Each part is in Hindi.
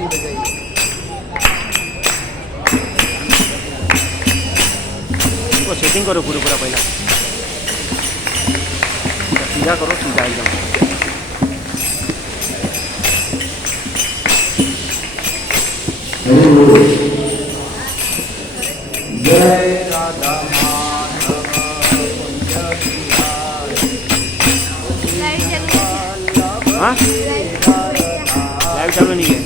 ताली बजाइए। इसको सेटिंग करो पूरा पूरा पहला, सीधा करो, सीधा एकदम। जय राधा माधव कुंज बिहारी। हाँ लाइव चालू नहीं है,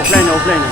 ऑफलाइन है, ऑफलाइन है।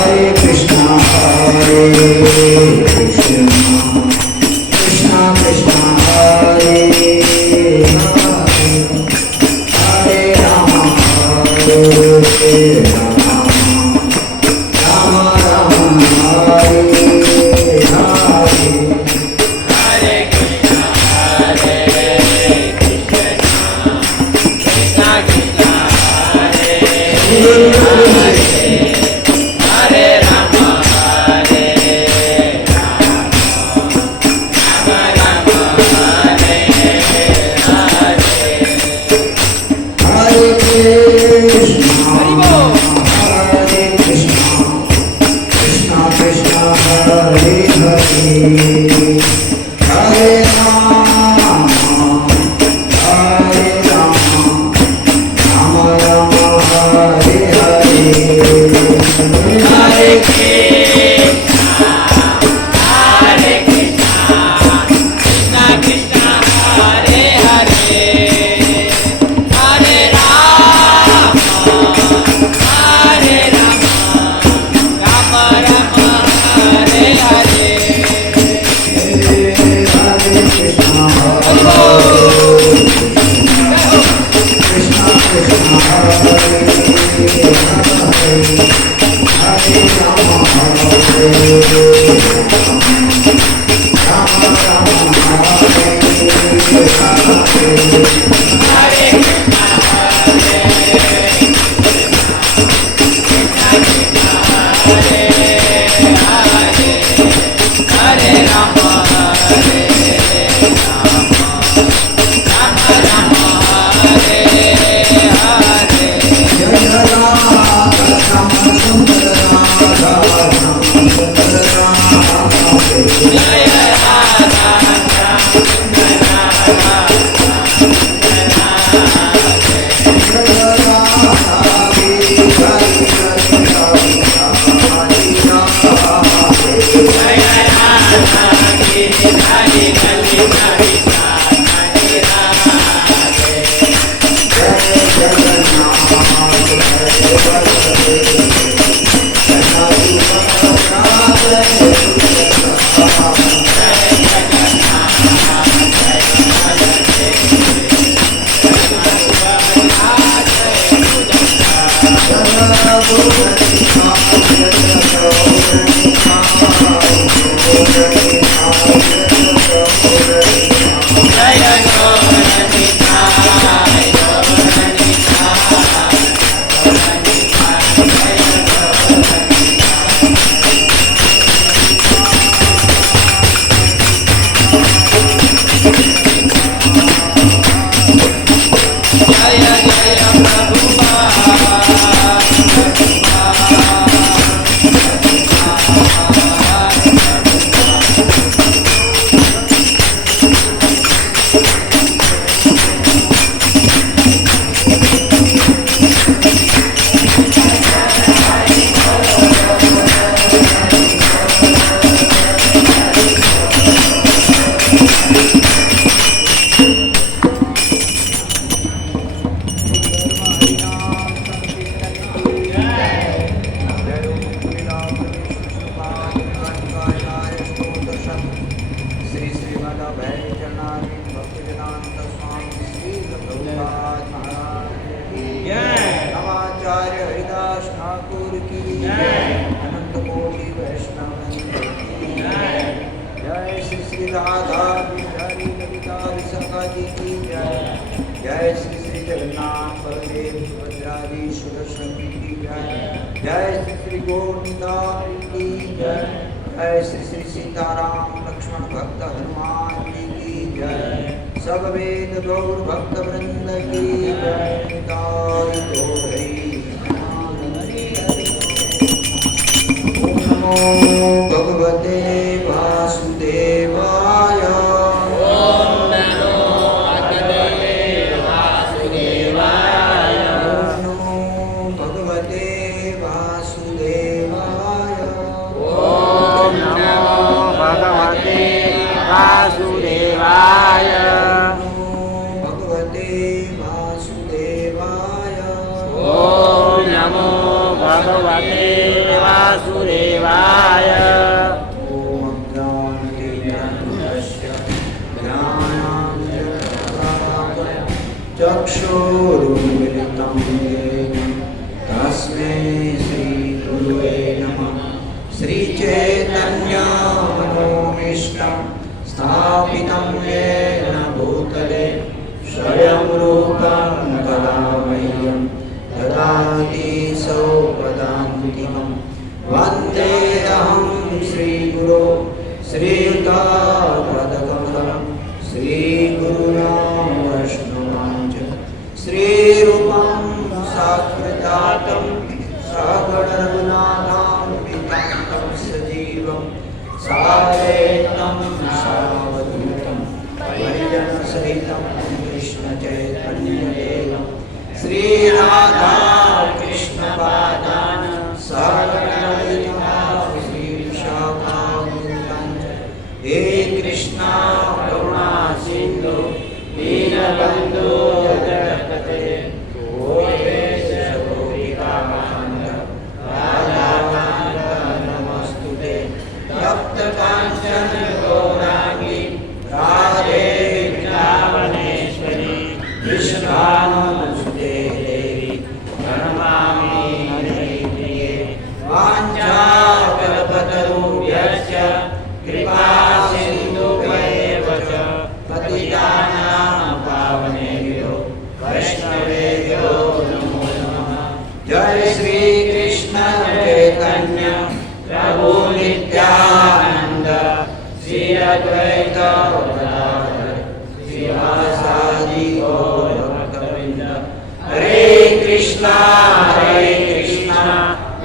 Hare Krishna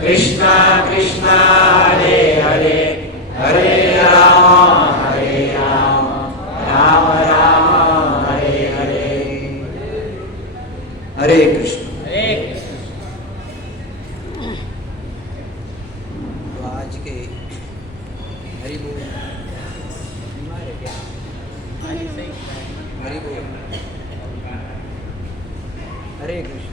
Krishna Krishna Hare Hare Hari बोल। बीमार है क्या? हरि बोल। हरे कृष्ण।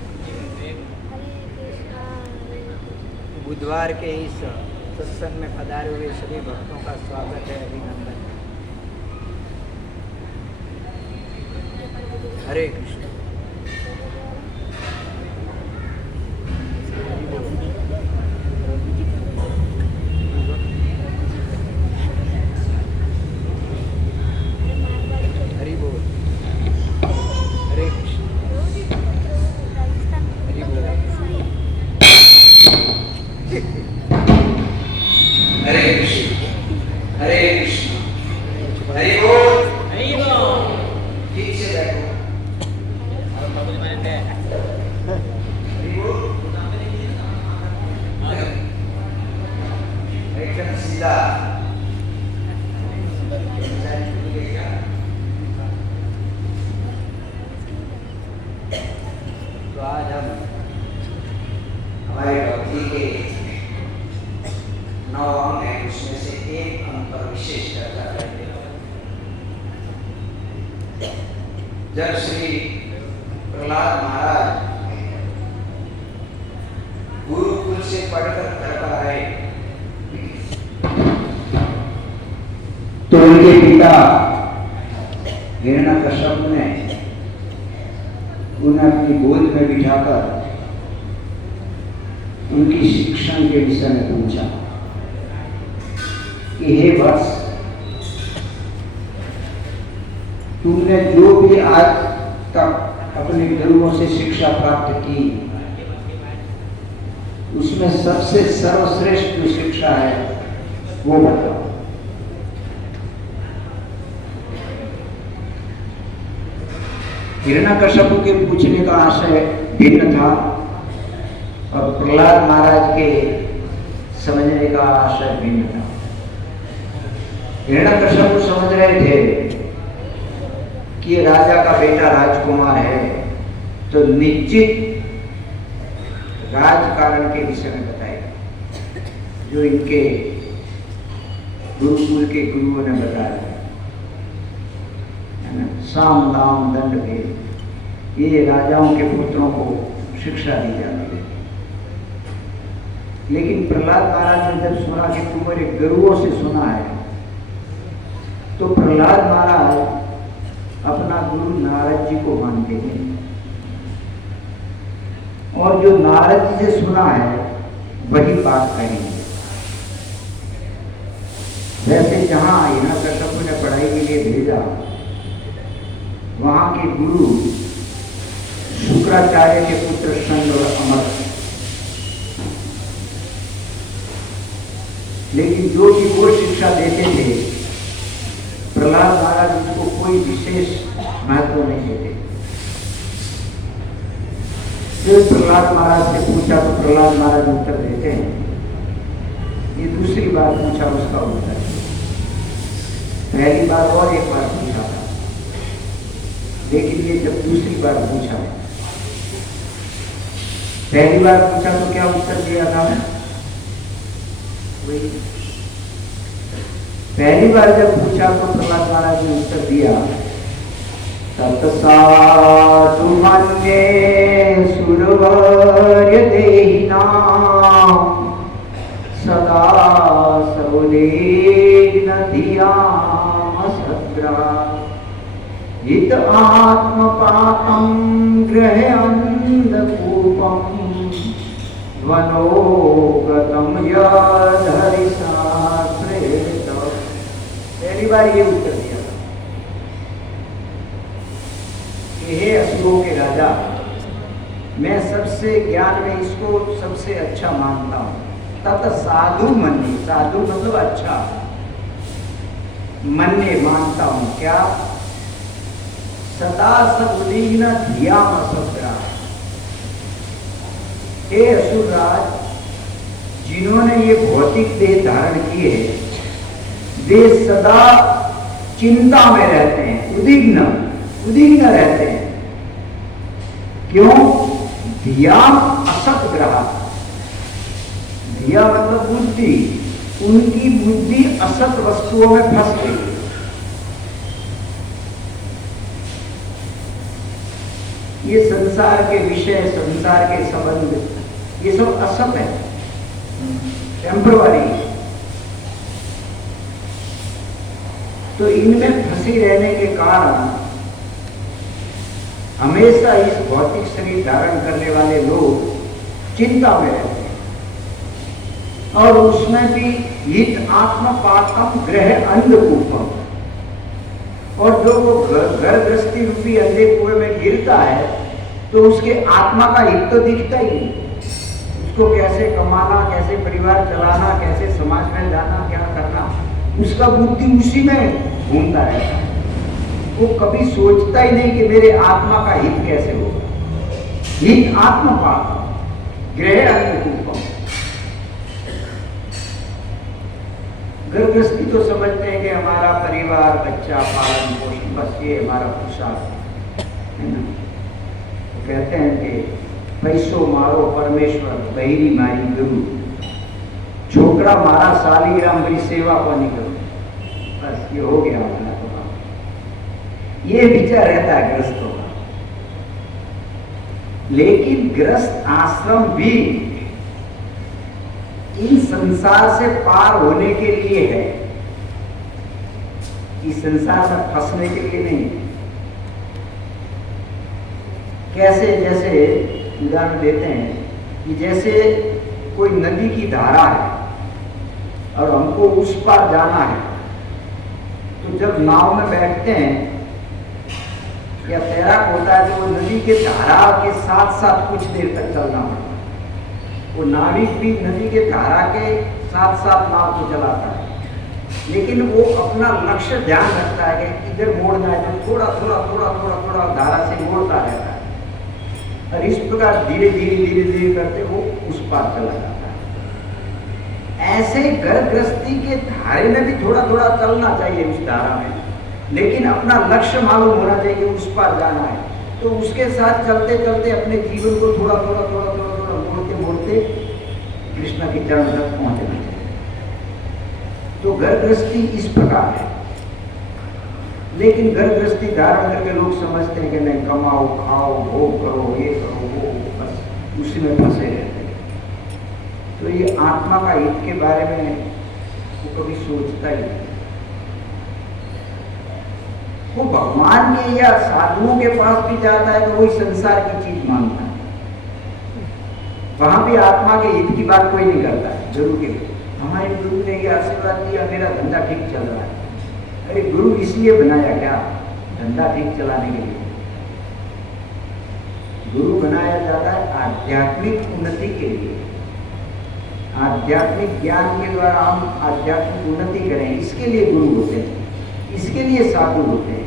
बुधवार के इस सत्संग में पधारे हुए सभी भक्तों का स्वागत है, अभिनंदन। हरे कृष्ण। हरि बोल। हरे कृष्ण। हरि बोल। हरे कृष्ण। हरे कृष्ण। हरि बोल। ठीक से बैठो। हरि बोल। एकदम सीधा। तो आज हम हमारे भक्ति के 9 अंग हैं, उसमें से एक अंग पर विशेष चर्चा करेंगे। जब श्री प्रहलाद महाराज गुरुकुल से पढ़कर घर पर आए तो उनके पिता हिरण्यकश्यप ने उन्हें अपनी गोद में बिठाकर उनकी शिक्षण के विषय में पूछा कि हे वत्स, तुमने जो भी आज तक अपने गुरुओं से शिक्षा प्राप्त की, उसमें सबसे सर्वश्रेष्ठ जो शिक्षा है वो बताओ। हिरण्यकश्यप के पूछने का आशय भिन्न था और प्रहलाद महाराज के समझने का आशय भिन्न था। हिरण्यकश्यप समझ रहे थे कि राजा का बेटा राजकुमार है तो निश्चित राजकारण के विषय में बताएगा, जो इनके गुरुकुल के गुरुओं ने बताया है ना, साम दाम दंड भेद, ये राजाओं के पुत्रों को शिक्षा दी जाती है। लेकिन प्रहलाद महाराज ने जब सुना कि तुम मेरे गुरुओं से सुना है, तो प्रहलाद महाराज अपना गुरु नारद जी को मानते हैं और जो नारद जी से सुना है वही बात कहेंगे। वैसे जहां हिरण्यकश्यप ने पढ़ाई के लिए भेजा, वहां के गुरु शुक्राचार्य के पुत्र शंड और अमर, लेकिन जो कि वो शिक्षा देते थे प्रहलाद महाराज उसको कोई विशेष महत्व नहीं देते। फिर प्रहलाद महाराज से पूछा तो प्रहलाद महाराज उत्तर देते हैं। ये दूसरी बार पूछा, उसका उत्तर पहली बार और एक बार पूछा था, लेकिन ये जब दूसरी बार पूछा, पहली बार पूछा तो क्या उत्तर दिया था? वही पहली बार जब पूछा तो प्रहलाद महाराज ने उत्तर दिया, तत्साधु मन्ये सुरवर्य देहिनां सदा सौलेन धियाम सद्रा हित आत्मपातं गृहे अंधकूपं वनोगतं यद्धरिशास्त्रेण। पहली बार ये उत्तर दिया था कि हे असुरों के राजा, मैं सबसे ज्ञान में इसको सबसे अच्छा मानता हूं। तत् साधु मन्ये, साधु मतलब अच्छा, मन्ये मानता हूं क्या? सदा सदुलीन धियाम सद्रा। हे असुरराज, जिन्होंने ये भौतिक देह धारण किए वे सदा चिंता में रहते हैं, उद्विग्न रहते हैं। क्यों? धिया असत ग्रह, धिया मतलब बुद्धि, उनकी बुद्धि असत वस्तुओं में फंस गई। ये संसार के विषय, संसार के संबंध, ये सब असत है, टेम्पररी। तो इनमें फंसी रहने के कारण हमेशा इस भौतिक शरीर धारण करने वाले लोग चिंता में रहते हैं। और उसमें भी हित आत्मपातम ग्रह अंधकूपम, और जो वो घर गृहस्थी रूपी अंधे कुएं में गिरता है तो उसके आत्मा का हित तो दिखता ही नहीं। उसको कैसे कमाना, कैसे परिवार चलाना, कैसे समाज में जाना, क्या करना, उसका बुद्धि उसी में घूमता रहता है। वो कभी सोचता ही नहीं कि मेरे आत्मा का हित कैसे होगा। हित आत्मपात ग्रह अंधकूपम। गृहस्थी तो समझते हैं कि हमारा परिवार, बच्चा, पालन पोषण, बस ये हमारा पुरुषार्थ है ना। तो कहते हैं कि पैसों मारो परमेश्वर, बहिरी मारी गुरु, छोकरा मारा साली राम बड़ी सेवा पानी करो, बस ये हो गया हमारा। तो ये विचार रहता है ग्रस्तों का। लेकिन ग्रस्त आश्रम भी इन संसार से पार होने के लिए है, इस संसार में फंसने के लिए नहीं। कैसे, जैसे उदाहरण देते हैं कि जैसे कोई नदी की धारा है और हमको उस पार जाना है, तो जब नाव में बैठते हैं या तैराक होता है तो वो नदी के धारा के साथ साथ कुछ देर तक चलना पड़ता है। वो नाविक भी नदी के धारा के साथ साथ नाव को चलाता है, लेकिन वो अपना लक्ष्य ध्यान रखता है कि इधर मोड़ना है तो थोड़ा थोड़ा थोड़ा थोड़ा थोड़ा धारा से मोड़ता रहता है, और इस प्रकार धीरे धीरे करते वो उस पार चला जाता है। ऐसे घर गृहस्थी के धारे में भी थोड़ा थोड़ा चलना चाहिए उस धारा में, लेकिन अपना लक्ष्य मालूम होना चाहिए कि उस पार जाना है। तो उसके साथ चलते चलते अपने जीवन को थोड़ा थोड़ा थोड़ा थोड़ा थोड़ा मोड़ते मोड़ते कृष्ण के चरण तक पहुंचना चाहिए। तो घर गृहस्थी इस प्रकार है। लेकिन घर गृहस्थी धारण करके लोग समझते हैं कि नहीं, कमाओ, खाओ, भोग करो, ये करो, वो, बस उसी में फंसे रहते हैं। तो ये आत्मा का हित के बारे में वो कभी सोचता ही नहीं। वो भगवान के या साधुओं के पास भी जाता है तो वही संसार की चीज मांगता है। वहां भी आत्मा के हित की बात कोई नहीं करता है। गुरु के, हमारे गुरु ने ये आशीर्वाद दिया, मेरा धंधा ठीक चल रहा है। अरे गुरु इसलिए बनाया क्या? धंधा ठीक चलाने के लिए। गुरु बनाया जाता है आध्यात्मिक उन्नति के लिए। आध्यात्मिक ज्ञान के द्वारा हम आध्यात्मिक उन्नति करें, इसके लिए गुरु होते हैं, इसके लिए साधु होते हैं।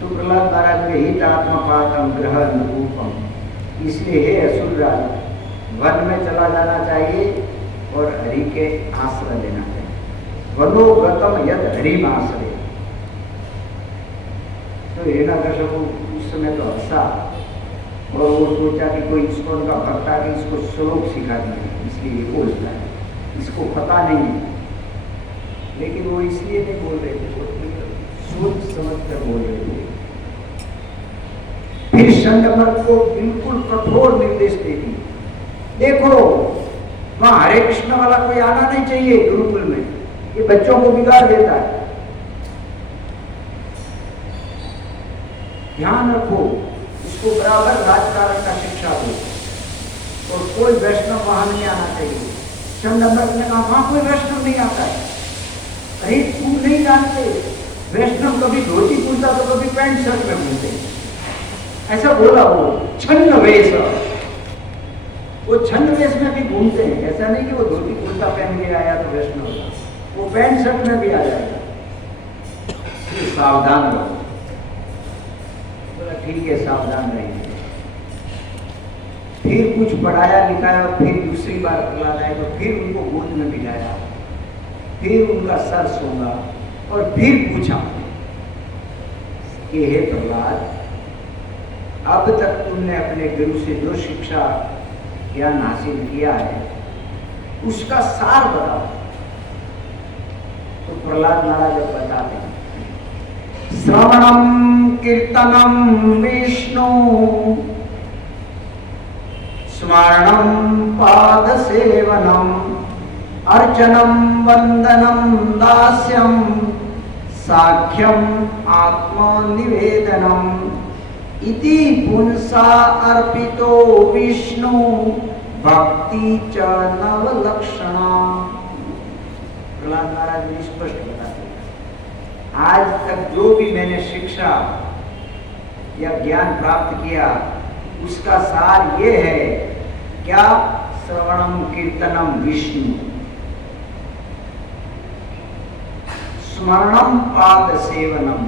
तो प्रहलाद महाराज में हित आत्मपातम ग्रह अनुरूपम, इसलिए हे असुरराज, वन में चला जाना चाहिए और हरि के आश्रय लेना चाहिए। वनोगतम यद हरिम आश्रय। तो हिरण्यकश्यप उस समय तो हंसा और वो सोचा कि कोई इसको उनका भक्त आके इसको श्लोक सिखा दिया, इसलिए ये बोलता है, इसको पता नहीं है। लेकिन वो इसलिए नहीं बोल रहे थे, सोच समझ कर बोल रहे थे। फिर शंडमर्क को बिल्कुल कठोर निर्देश दे दी, देखो वहां हरे कृष्ण वाला कोई आना नहीं चाहिए गुरुकुल में, ये बच्चों को बिगाड़ देता है। ध्यान रखो, इसको बराबर राजकारण का शिक्षा दो, और कोई वैष्णव वहां नहीं आना चाहिए। शंडमर्क ने कहा वहां कोई वैष्णव नहीं आता है। अरे तुम नहीं जानते, वैष्णव कभी धोती कुर्ता तो कभी पैंट शर्ट में घूमते, ऐसा बोला वो। छन्न वेश, वो छन्न वेश में भी घूमते हैं, ऐसा नहीं कि वो धोती कुर्ता पहन के आया तो वैष्णव, वो पैंट शर्ट में भी आ जाएगा। सावधान रहो। बोला ठीक है, सावधान रहेंगे। फिर कुछ पढ़ाया लिखाया और फिर दूसरी बार प्रहलाद आए तो फिर उनको गोद में बिठाया, फिर उनका सर सूंघा और फिर पूछा कि हे प्रहलाद, अब तक तुमने अपने गुरु से जो शिक्षा ज्ञान हासिल किया है उसका सार बताओ। तो प्रहलाद महाराज जब बताते हैं, श्रवणम कीर्तनम विष्णु स्मरणम पाद सेवनम अर्चनम वंदनम दास्यम साख्यम आत्मनिवेदनम इति पुंसा अर्पितो विष्णु भक्ति च नवलक्षणा। प्रहलाद महाराज ने स्पष्ट बताते हैं, आज तक जो भी मैंने शिक्षा या ज्ञान प्राप्त किया उसका सार ये है, क्या? श्रवणम कीर्तनम विष्णु, स्मरणम पाद सेवनम,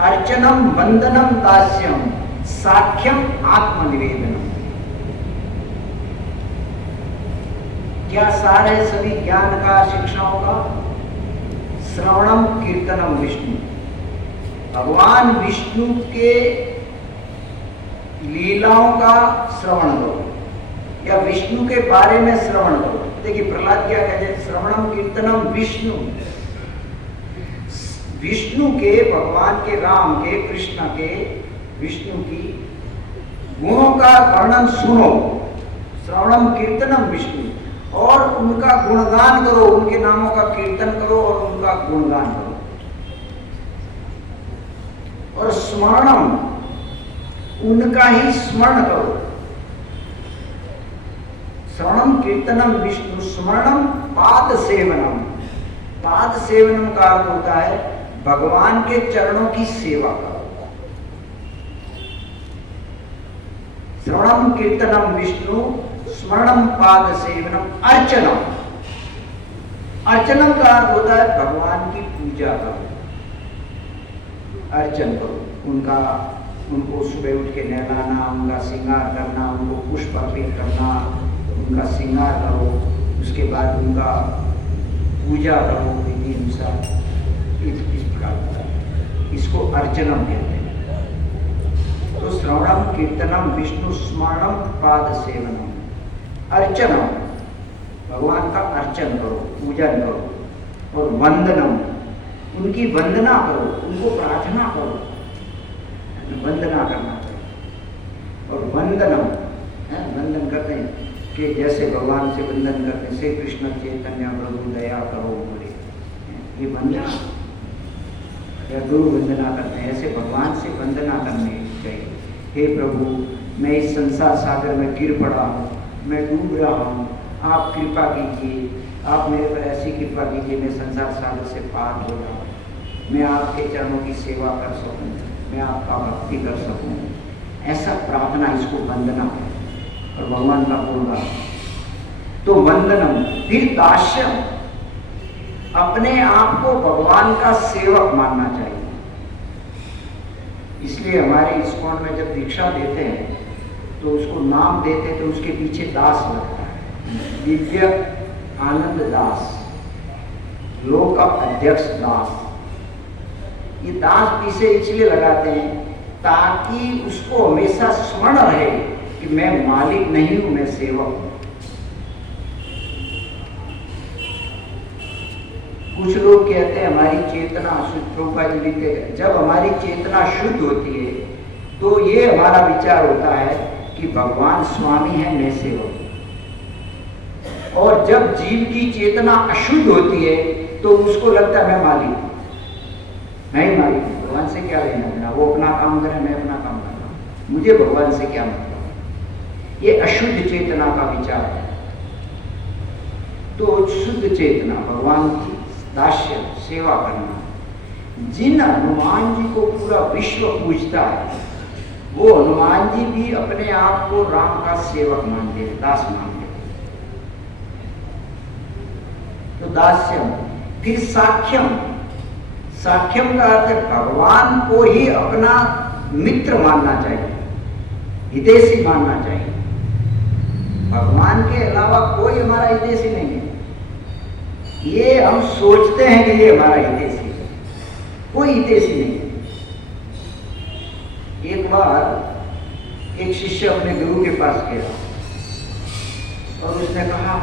अर्चनम वंदनम दास्यम, साख्यम आत्मनिवेदनम। क्या सार है सभी ज्ञान का, शिक्षाओं का? श्रवणम कीर्तनम विष्णु, भगवान विष्णु के लीलाओं का श्रवण करो या विष्णु के बारे में श्रवण करो। देखिए प्रहलाद क्या कहते हैं, श्रवणम कीर्तनम विष्णु, विष्णु के, भगवान के, राम के, कृष्ण के, विष्णु की गुणों का वर्णन सुनो, श्रवणम कीर्तनम विष्णु, और उनका गुणगान करो, उनके नामों का कीर्तन करो और उनका गुणगान करो। और स्मरणम, उनका ही स्मरण करो। श्रवणम कीर्तनम विष्णु स्मरणम पाद सेवनम, पाद सेवनम का अर्थ होता है भगवान के चरणों की सेवा करो। श्रवणम कीर्तनम विष्णु स्मरणम पाद सेवनम अर्चनम, अर्चनम का अर्थ होता है भगवान की पूजा करो, अर्चन करो, उनको सुबह उठ के नहलाना, उनका श्रृंगार करना, उनको पुष्प अर्पित करना, उनका श्रृंगार करो, उसके बाद उनका पूजा करो विधि अनुसार। इस प्रकार का इसको अर्चनम कहते हैं। तो श्रवणम कीर्तनम विष्णु स्मरणम पाद सेवनम, अर्चनम, भगवान का अर्चन करो, पूजन करो, और वंदनम, उनकी वंदना करो, उनको प्रार्थना करो, वंदना करना चाहिए। और वंदनम, वंदन करते हैं कि जैसे भगवान से वंदन करते हैं, श्री कृष्ण चैतन्य प्रभु दया करो बोले, ये वंदना, या गुरु वंदना करते हैं, ऐसे भगवान से वंदना करनी चाहिए। हे प्रभु, मैं इस संसार सागर में गिर पड़ा हूँ, मैं डूब रहा हूँ, आप कृपा कीजिए, आप मेरे पर ऐसी कृपा कीजिए, मैं संसार सागर से पार हो जाऊँ, मैं आपके चरणों की सेवा कर सकूँ, मैं आपका भक्ति कर सकूँ, ऐसा प्रार्थना, इसको वंदना है। और भगवान का बोलना तो वंदनम। फिर दास्यम, अपने आप को भगवान का सेवक मानना चाहिए। इसलिए हमारे इस्कॉन में जब दीक्षा देते हैं तो उसको नाम देते हैं तो उसके पीछे दास लगता है, दिव्य आनंद दास, लोक का अध्यक्ष दास। ये दास पीछे इसलिए लगाते हैं ताकि उसको हमेशा स्मरण रहे कि मैं मालिक नहीं हूं, मैं सेवक हूं। कुछ लोग कहते हैं हमारी चेतना अशुद्ध, प्रभुपाद जी लिखते हैं, जब हमारी चेतना शुद्ध होती है तो ये हमारा विचार होता है कि भगवान स्वामी है, मैं सेवक हूं। और जब जीव की चेतना अशुद्ध होती है तो उसको लगता है मैं मालिक हूं, मैं ही मालिक हूं, भगवान से क्या लेना देना, वो अपना काम करे, मैं अपना काम कर रहा हूं, मुझे भगवान से क्या मतलब। ये अशुद्ध चेतना का विचार है। तो शुद्ध चेतना, भगवान की दास्य सेवा करना। जिन हनुमान जी को पूरा विश्व पूजता है वो हनुमान जी भी अपने आप को राम का सेवक मानते हैं, दास मानते हैं। तो दास्यम। फिर साख्यम, साख्यम का अर्थ है भगवान को ही अपना मित्र मानना चाहिए, हितैषी मानना चाहिए। भगवान के अलावा कोई हमारा हितैषी नहीं है। ये हम सोचते हैं कि ये हमारा हितैषी है, कोई हितैषी नहीं है। एक बार एक शिष्य अपने गुरु के पास गया और उसने कहा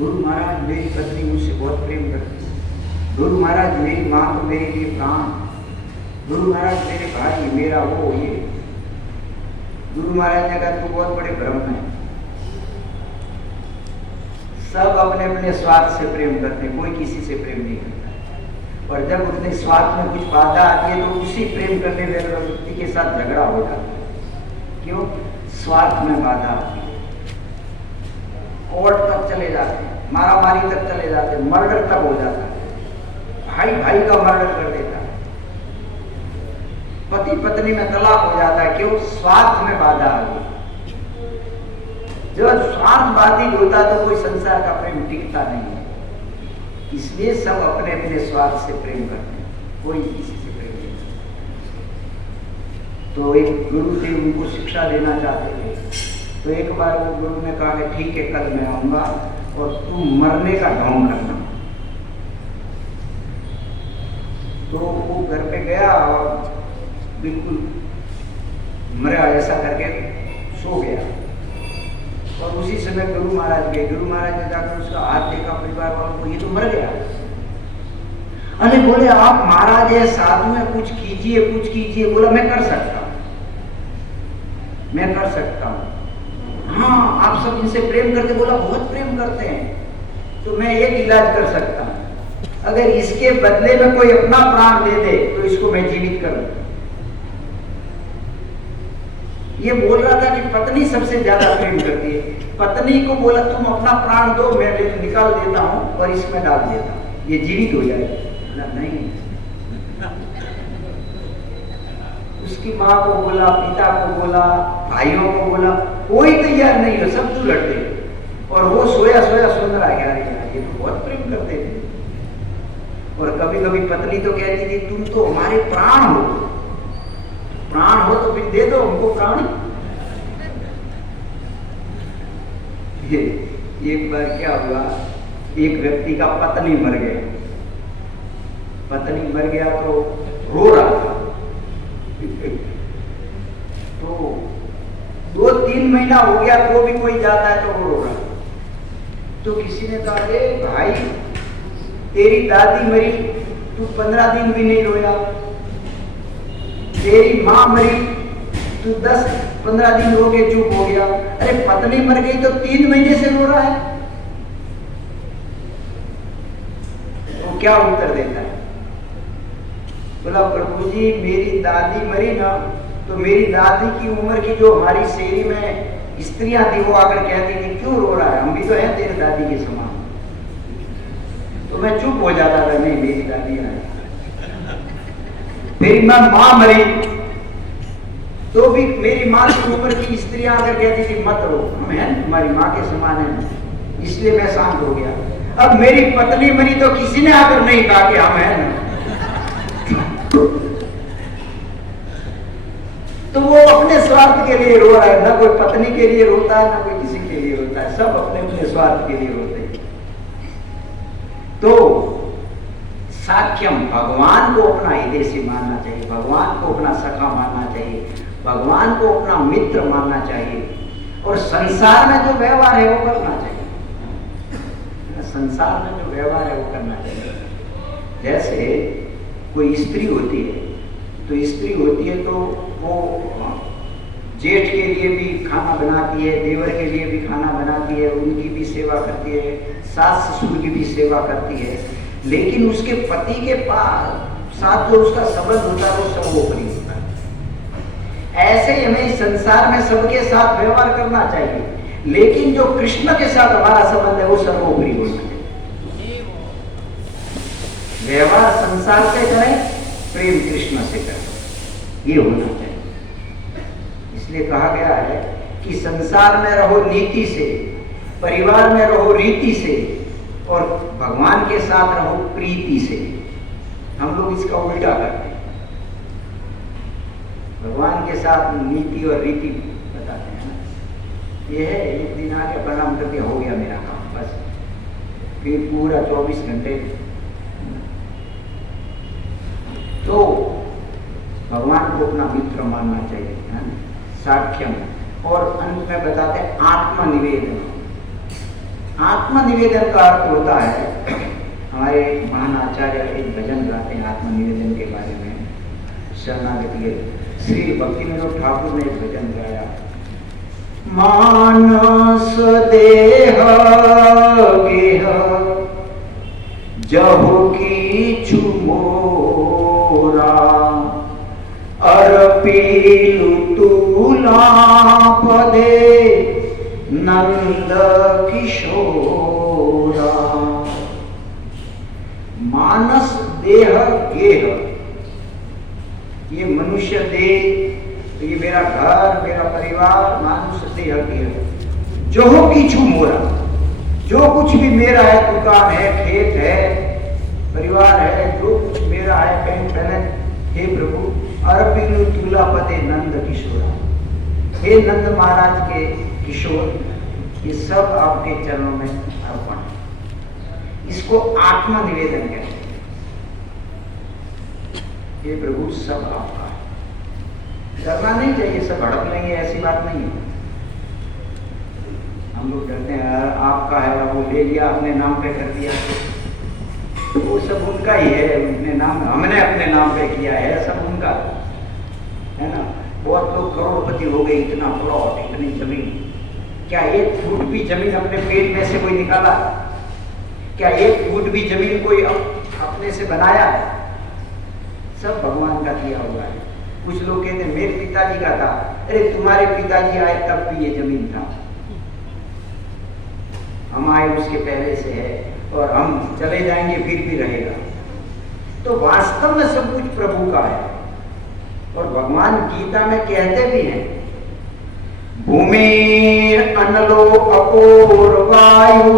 गुरु महाराज मेरी पत्नी मुझसे बहुत प्रेम करती है, गुरु महाराज मेरी माँ तो मेरे लिए प्राण, गुरु महाराज मेरे भाई, मेरा वो ये। गुरु महाराज ने कहा तू बहुत बड़े भ्रम है। सब अपने अपने स्वार्थ से प्रेम करते हैं, कोई किसी से प्रेम नहीं करता। और जब अपने स्वार्थ में कुछ बाधा आती है तो उसी प्रेम करने वाले व्यक्ति के साथ झगड़ा हो जाता है। क्यों? स्वार्थ में बाधा आती है, कोर्ट तक चले जाते हैं, मारामारी तक चले जाते हैं, मर्डर तक हो जाता है, भाई भाई का मर्डर कर देता है, पति पत्नी में तलाक हो जाता है। क्यों? स्वार्थ में बाधा आ गई। जब स्वार्थ बाधित होता है तो कोई संसार का प्रेम टिकता नहीं है। इसलिए सब अपने अपने स्वार्थ से प्रेम करते हैं, कोई किसी से प्रेम नहीं करता। तो एक गुरु थे, उनको शिक्षा देना चाहते थे। तो एक बार वो गुरु ने कहा कि ठीक है कल मैं आऊंगा और तुम मरने का ढोंग करना। तो वो घर पे गया और बिल्कुल मरा ऐसा करके सो गया। और उसी समय गुरु महाराज गए। गुरु महाराज ने जाकर उसका हाथ देखा, परिवार वालों को, ये तो मर गया। अरे बोले आप महाराज है, साधु है, कुछ कीजिए कुछ कीजिए। बोला मैं कर सकता हूं, मैं कर सकता हूं। हाँ आप सब इनसे प्रेम करते? बोला बहुत प्रेम करते हैं। तो मैं एक इलाज कर सकता हूं, अगर इसके बदले में कोई अपना प्राण दे दे तो इसको मैं जीवित कर दूं। ये बोल रहा था कि पत्नी सबसे ज्यादा प्रेम करती है। पत्नी को बोला तुम अपना प्राण दो, मैं निकाल देता हूं और इसमें डाल देता हूं, ये जीवित हो जाएगा। नहीं, उसकी माँ को बोला, पिता को बोला, भाइयों को बोला, कोई तैयार नहीं हो, सब तू लड़ते। और वो सोया सोया सुन रहा है, यार ये तो बहुत प्रेम करते थे। और कभी कभी पत्नी तो कहती थी तुम तो हमारे प्राण हो, प्राण हो तो फिर दे दो हमको प्राण। एक बार क्या हुआ, एक व्यक्ति का पत्नी मर गया। पत्नी मर गया तो रो रहा था। तो 2-3 महीना हो गया तो भी कोई जाता है तो वो रो रहा। तो किसी ने कहा अरे भाई तेरी दादी मरी, तू 15 दिन भी नहीं रोया। तेरी माँ मरी, तू 10-15 दिन रो के चुप हो गया। अरे पत्नी मर गई तो 3 महीने से रो रहा है। वो क्या उत्तर देता है? बोला प्रभु जी मेरी दादी मरी ना, तो मेरी दादी की उम्र की जो हमारी शहरी में स्त्रियां थी वो आकर कहती थी क्यों रो रहा है, हम भी तो हैं तेरे दादी के समान। तो मैं चुप हो जाता था, नहीं मेरी दादी है। मेरी माँ मरी तो भी मेरी माँ की उम्र की स्त्रियां आकर कहती थी मत रो, हम हैं तुम्हारी माँ के समान है, इसलिए मैं शांत हो गया। अब मेरी पत्नी मरी तो किसी ने आकर नहीं कहा कि हम हैं ना। तो वो अपने स्वार्थ के लिए रो रहा है, ना कोई पत्नी के लिए रोता है, ना कोई किसी के लिए रोता है, सब अपने अपने स्वार्थ के लिए रोते हैं। तो साख्यम, भगवान को अपना हृदय से मानना चाहिए, भगवान को अपना सखा मानना चाहिए, भगवान को अपना मित्र मानना चाहिए। और संसार में जो व्यवहार है वो करना चाहिए, संसार में जो व्यवहार है वो करना चाहिए। जैसे कोई स्त्री होती है, तो स्त्री होती है तो वो जेठ के लिए भी खाना बनाती है, देवर के लिए भी खाना बनाती है, उनकी भी सेवा करती है, सास ससुर की भी सेवा करती है। लेकिन उसके पति के साथ जो उसका संबंध होता है वो सर्वोपरि होता है। ऐसे ही हमें संसार में सबके साथ व्यवहार करना चाहिए, लेकिन जो कृष्ण के साथ हमारा संबंध है वो सर्वोपरि होना चाहिए। व्यवहार संसार से करें, प्रेम कृष्ण से करें, ये होना चाहिए। इसलिए कहा गया है कि संसार में रहो नीति से, परिवार में रहो रीति से, और भगवान के साथ रहो प्रीति से। हम लोग इसका उल्टा करते हैं, भगवान के साथ नीति और रीति बताते हैं। ये है एक दिन आके प्रणाम करके हो गया मेरा काम, बस फिर पूरा 24 घंटे। तो भगवान को अपना मित्र मानना चाहिए, साख्यम। और अंत में बताते हैं आत्मनिवेदन। आत्मनिवेदन का अर्थ होता है, हमारे महान आचार्य एक भजन गाते हैं आत्मनिवेदन के बारे में, शरणागति। श्री भक्तिविनोद ठाकुर ने एक भजन गाया, मानस देह गेह जहु कीछु मोरा, अर्पिलु तुला पदे नंद किशोरा। मानस देह गेह, ये मनुष्य देह, तो ये मेरा घर, मेरा परिवार, मानुष देह गेह। जो हो कीछू मोरा, जो कुछ भी मेरा है, दुकान है, खेत है, परिवार है, जो कुछ मेरा है, बैंक बैलेंस, हे प्रभु, अर्पिलु तुला पदे नंद किशोरा, हे नंद महाराज के किशोर, ये सब आपके चरणों में अर्पण। इसको आत्मनिवेदन कहते हैं। ये प्रभु सब आपका है, डरना नहीं चाहिए, सब हड़प लेंगे ऐसी बात नहीं है। हम लोग डरते हैं आपका है, वो ले लिया अपने नाम पे कर दिया, तो वो सब उनका ही है, उनके नाम, हमने अपने नाम पे किया है, सब उनका है ना। बहुत लोग करोड़पति हो गए, इतना प्लॉट, इतनी जमीन, क्या एक फुट भी जमीन अपने पेट में से कोई निकाला? क्या एक फुट भी जमीन कोई अपने से बनाया? सब भगवान का दिया हुआ है। कुछ लोग कहते हैं मेरे पिताजी का था, अरे तुम्हारे पिताजी आए तब भी ये जमीन था, हम आए उसके पहले से है, और हम चले जाएंगे फिर भी रहेगा। तो वास्तव में सब कुछ प्रभु का है। और भगवान गीता में कहते भी हैं, भूमि अनलो अपोर वायु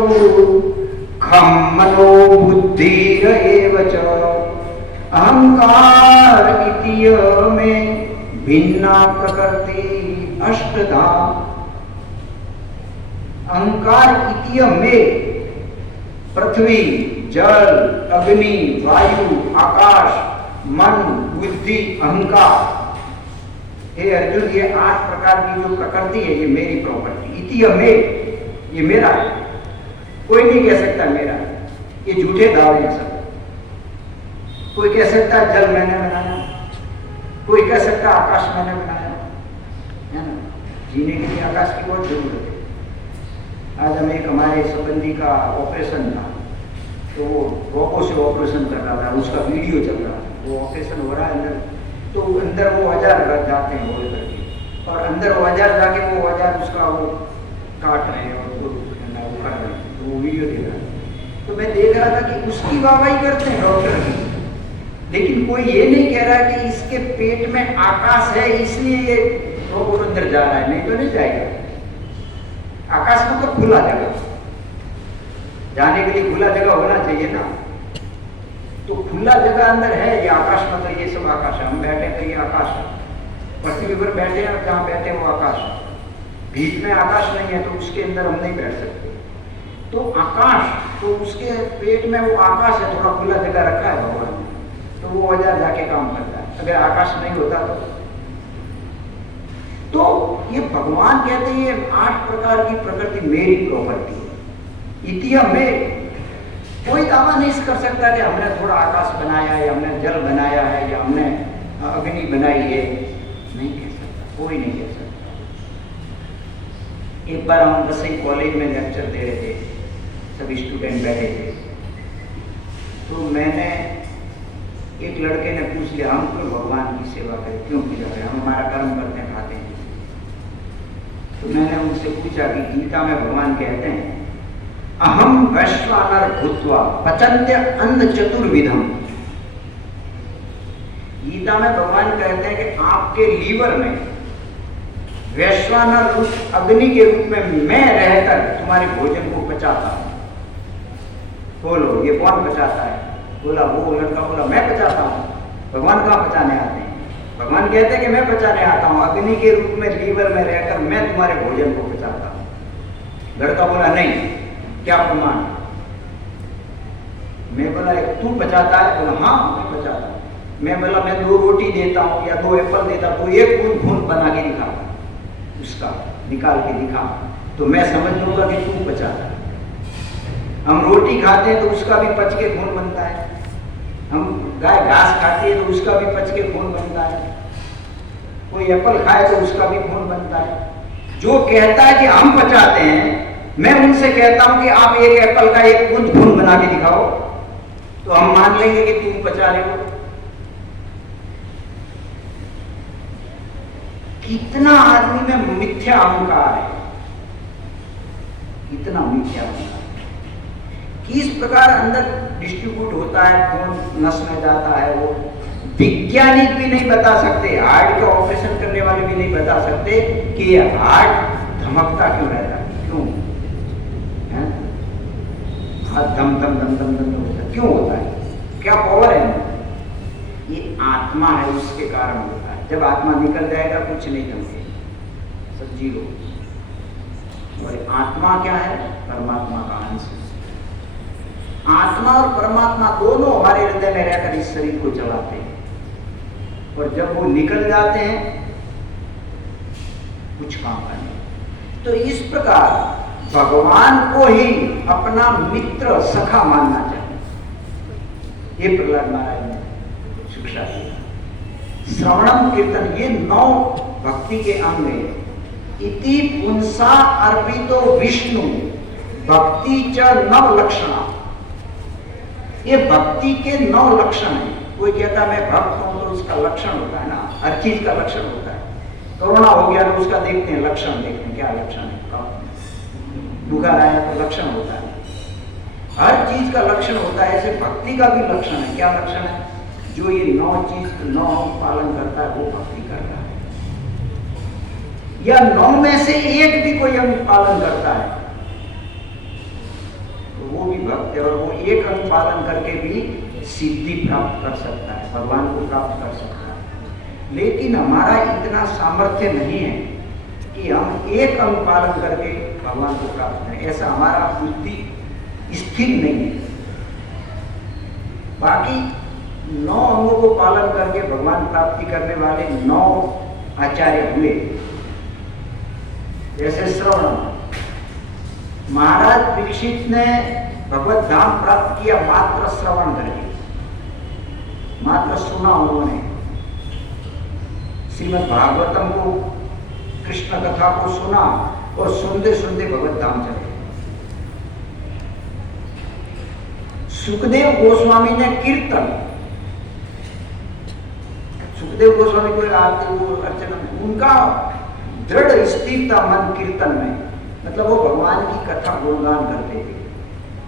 खम मनो बुद्धिर एव च अहंकार इति में भिन्ना प्रकृति अष्टधा। अहंकार इति में पृथ्वी, जल, अग्नि, वायु, आकाश, मन, बुद्धि, अहंकार, हे अर्जुन, ये 8 प्रकार की जो प्रकृति है, ये मेरी प्रॉपर्टी। इति में, ये मेरा है, कोई नहीं कह सकता मेरा, ये झूठे दावे हैं सब। कोई कह सकता है जल मैंने बनाया, कोई कह सकता है आकाश मैंने बनाया, है ना। जीने के लिए आकाश की बहुत जरूरत है। आज हमें एक हमारे संबंधी का ऑपरेशन था, तो वो रोको से ऑपरेशन कर रहा था, उसका वीडियो चल रहा था, वो ऑपरेशन हो रहा है अंदर, तो अंदर वो औजार जाते हैं बोल करके, और अंदर औजार जाके वो औजार उसका वो काट रहे हैं और वो कर रहे हैं, तो वो वीडियो देख रहा है। तो मैं देख रहा था कि उसकी वाहवाही करते हैं डॉक्टर की, लेकिन कोई ये नहीं कह रहा कि इसके पेट में आकाश है इसलिए ये रोबोट अंदर जा रहा है, नहीं तो नहीं जाएगा। आकाश में तो खुला जगह, जाने के लिए खुला जगह होना चाहिए ना, तो खुला जगह अंदर है। ये आकाश में तो ये सब आकाश है, हम बैठे तो ये आकाश है, पृथ्वी पर बैठे हैं, जहाँ बैठे हैं वो आकाश है। बीच में आकाश नहीं है तो उसके अंदर हम नहीं बैठ सकते। तो आकाश, तो उसके पेट में वो आकाश है, थोड़ा खुला जगह रखा है भगवान ने, तो वो वजह जाके काम करता है। अगर आकाश नहीं होता तो ये भगवान कहते हैं ये 8 प्रकार की प्रकृति मेरी प्रॉपर्टी है। इतिया में कोई दावा नहीं कर सकता कि हमने थोड़ा आकाश बनाया है, या हमने जल बनाया है, या हमने अग्नि बनाई है, नहीं कह सकता, कोई नहीं कह सकता। एक बार हम दसई कॉलेज में लेक्चर दे रहे थे, सभी स्टूडेंट बैठे थे, तो मैंने, एक लड़के ने पूछ लिया, हम क्यों भगवान की सेवा करें, क्यों पूजा करें, हम हमारा कर्म करते हैं, खाते हैं। तो मैंने उनसे पूछा कि गीता में भगवान कहते हैं, अहम वैश्वानर भूत्वा पचन्त्य अन्न चतुर्विधम। गीता में भगवान कहते हैं कि आपके लीवर में वैश्वानर रूप अग्नि के रूप में मैं रहकर तुम्हारे भोजन को पचाता हूं। बोलो ये कौन पचाता है? बोला वो लड़का, बोला मैं पचाता हूं। भगवान कहाँ पचाने आते हैं? भगवान कहते हैं कि मैं पचाने आता हूं, अग्नि के रूप में लीवर में रहकर मैं तुम्हारे भोजन को पचाता हूं। लड़का बोला नहीं, क्या प्रमाण? मैं बोला तू पचाता है? बोला हाँ मैं पचाता हूं। मैं बोला मैं 2 रोटी देता हूं या 2 एप्पल देता हूं, तो एक बूंद बना के दिखा, उसका निकाल के दिखा, तो मैं समझ लूंगा कि तू पचाता है। हम रोटी खाते हैं तो उसका भी पच के खून बनता है, हम गाय घास खाती है तो उसका भी पच के खून बनता है, कोई एप्पल खाए तो उसका भी खून बनता है। जो कहता है कि हम पचाते हैं, मैं उनसे कहता हूं कि आप एक एप्पल का एक पुंज खून बना के दिखाओ तो हम मान लेंगे कि तुम पचा रहे हो। कितना आदमी में मिथ्या अहंकार है, कितना मिथ्या अहंकार, किस प्रकार अंदर डिस्ट्रीब्यूट होता है, खून नस में जाता है, वो वैज्ञानिक भी नहीं बता सकते, हार्ट का ऑपरेशन करने वाले भी नहीं बता सकते कि ये हार्ट धमकता क्यों रहता है, क्यों है? हाथ धम धम धम धम धम होता है, क्यों होता है, क्या पावर है? ये आत्मा है, उसके कारण होता है। जब आत्मा निकल जाएगा कुछ नहीं करते, सब जीरो। और आत्मा क्या है? परमात्मा का अंश। आत्मा और परमात्मा दोनों हमारे हृदय में रहकर इस शरीर को चलाते हैं, और जब वो निकल जाते हैं कुछ काम का नहीं। तो इस प्रकार भगवान को ही अपना मित्र सखा मानना चाहिए। ये प्रहलाद महाराज ने शिक्षा दी। श्रवणम कीर्तन, ये 9 भक्ति के अंग है। इति पुंसा अर्पितो विष्णु भक्ति च 9 लक्षणा। ये भक्ति के 9 लक्षण है। कोई कहता मैं भक्त हूं तो उसका लक्षण होता है ना, हर चीज का लक्षण होता है। कोरोना हो गया तो उसका देखते हैं लक्षण, देखते हैं क्या लक्षण है, बुखार आया तो लक्षण होता है, हर चीज का लक्षण होता है। ऐसे भक्ति का भी लक्षण है। क्या लक्षण है? जो ये 9 चीज 9 पालन करता है वो भक्ति करता है, या 9 में से एक भी कोई अंग पालन करता है तो वो भी भक्त है, और वो एक अंग पालन करके भी सिद्धि प्राप्त कर सकता है, भगवान को प्राप्त कर सकता है। लेकिन हमारा इतना सामर्थ्य नहीं है कि हम एक अंग पालन करके भगवान को प्राप्त करें, ऐसा हमारा बुद्धि स्थिर नहीं है। बाकी 9 अंगों को पालन करके भगवान प्राप्ति करने वाले 9 आचार्य हुए। जैसे श्रवण, महाराज दीक्षित ने भगवत धाम प्राप्त किया मात्र श्रवण करके, मात्र सुना उन्होंने श्रीमद् भागवतम को, कृष्ण कथा को सुना और सुनते सुनते भगवत धाम चले। सुखदेव गोस्वामी ने कीर्तन, सुखदेव गोस्वामी को आरती वो अर्चना, उनका दृढ़ स्थिरता मन कीर्तन में, मतलब वो भगवान की कथा गुणगान करते थे,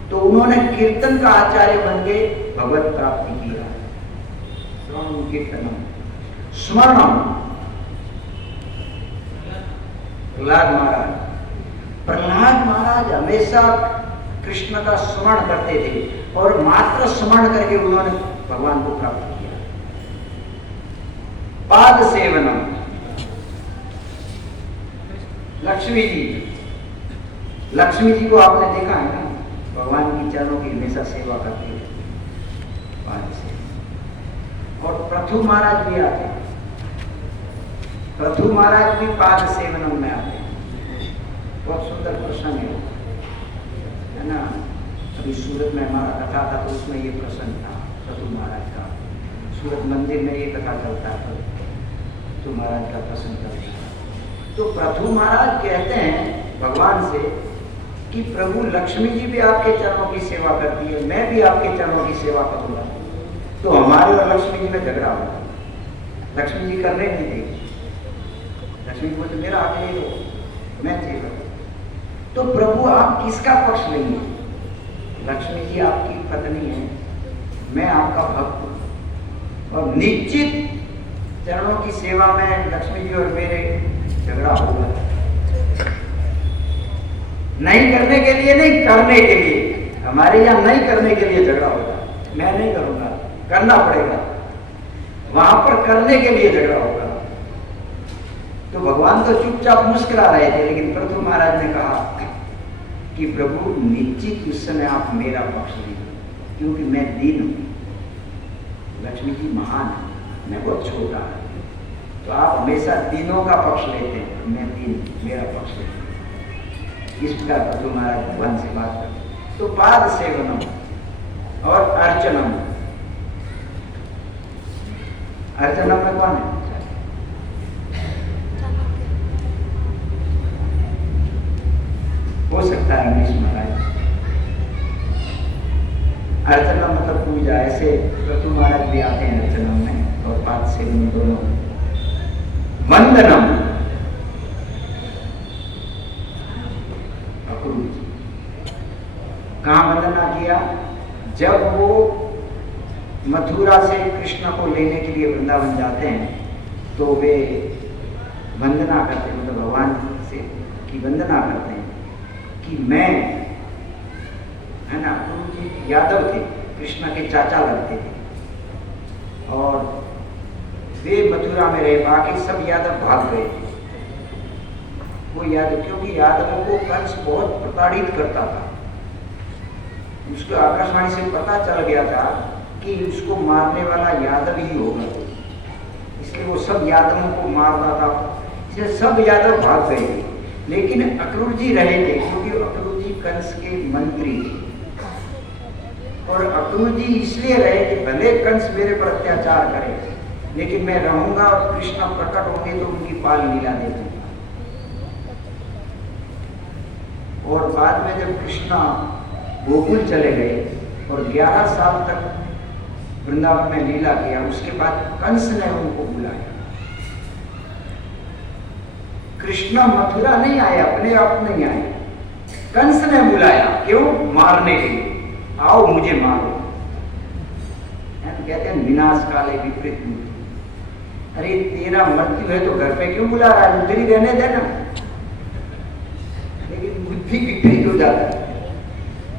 तो उन्होंने कीर्तन का आचार्य बन के भगवत प्राप्ति किया। श्रवणम कीर्तनम स्मरणम, प्रहलाद महाराज हमेशा कृष्ण का स्मरण करते थे, और मात्र स्मरण करके उन्होंने भगवान को प्राप्त किया। पाद सेवनम, लक्ष्मी जी को आपने देखा है ना, भगवान की चरणों की हमेशा सेवा करती है, पाद सेवन। और पृथु महाराज भी आते हैं, पृथु महाराज भी पाद सेवनम में आते हैं। बहुत सुंदर प्रसंग है ना। अभी सूरत में हमारा कथा था तो उसमें ये प्रसंग था पृथु महाराज का। सूरत मंदिर में ये कथा चलता है, पृथु महाराज का प्रसंग चलता है। तो पृथु महाराज कहते हैं भगवान से कि प्रभु लक्ष्मी जी भी आपके चरणों की सेवा करती है, मैं भी आपके चरणों की सेवा करूंगा। तो हमारे और लक्ष्मी जी में झगड़ा होगा, लक्ष्मी जी करने नहीं देगी, लक्ष्मी जी बोलते मेरा हक ले लो, मैं सेवा। तो प्रभु आप किसका पक्ष लेंगे? लक्ष्मी जी आपकी पत्नी है, मैं आपका भक्त हूं, और निश्चित चरणों की सेवा में लक्ष्मी जी और मेरे झगड़ा होगा। नहीं करने के लिए नहीं, करने के लिए, हमारे यहाँ नहीं करने के लिए झगड़ा होगा। मैं नहीं करूंगा, करना पड़ेगा, वहां पर करने के लिए झगड़ा होगा। तो भगवान तो चुपचाप मुस्कुरा रहे थे, लेकिन पृथु महाराज ने कहा कि प्रभु निश्चित उस समय आप मेरा पक्ष लीजिए, क्योंकि मैं दीन हूं, लक्ष्मी जी महान है, मैं बहुत छोटा है, तो आप हमेशा दीनों का पक्ष लेते हैं, मैं दीन, मेरा पक्ष लेते हैं। इस प्रकार पृथु महाराज भगवान से बात करते। तो पाद सेवनम और अर्चनम। अर्चनम में कौन है? हो सकता है रमेश महाराज। अर्चना मतलब पूजा, ऐसे ऋतु महाराज भी आते हैं अर्चनम में और पाद सेवन दोनों। वंदनम, अक्रूर जी कहाँ वंदना किया? जब वो मथुरा से कृष्ण को लेने के लिए वृंदावन जाते हैं तो वे वंदना करते हैं, मतलब भगवान से की वंदना करते हैं कि मैं, है ना, अक्रूर यादव थे, कृष्ण के चाचा लगते थे और वे मथुरा में रहे, बाकी सब यादव भाग गए। वो यादव, क्योंकि यादवों को कंस बहुत प्रताड़ित करता था, उसको आकाशवाणी से पता चल गया था कि उसको मारने वाला यादव ही होगा, इसलिए वो सब यादवों को मारता था, इसलिए सब यादव भाग गए। लेकिन अक्रूर जी रहे थे, क्योंकि अक्रूर जी कंस के मंत्री थे और अक्रूर जी इसलिए रहे कि भले कंस मेरे पर अत्याचार करे लेकिन मैं रहूंगा और कृष्ण प्रकट होंगे तो उनकी पाल लीला दे दूंगा। और बाद में जब कृष्ण गोकुल चले गए और 11 साल तक वृंदावन में लीला किया, उसके बाद कंस ने उनको बुलाया। कृष्ण मथुरा नहीं आए, अपने आप नहीं आए, कंस ने बुलाया। क्यों? मारने के लिए, आओ मुझे मारो। कहते हैं विनाश काले विपरीत बुद्धि। अरे तेरा मृत्यु है तो घर पे क्यों बुला रहा है, उधर ही रहने देना। लेकिन बुद्धि विपरीत हो जाता है।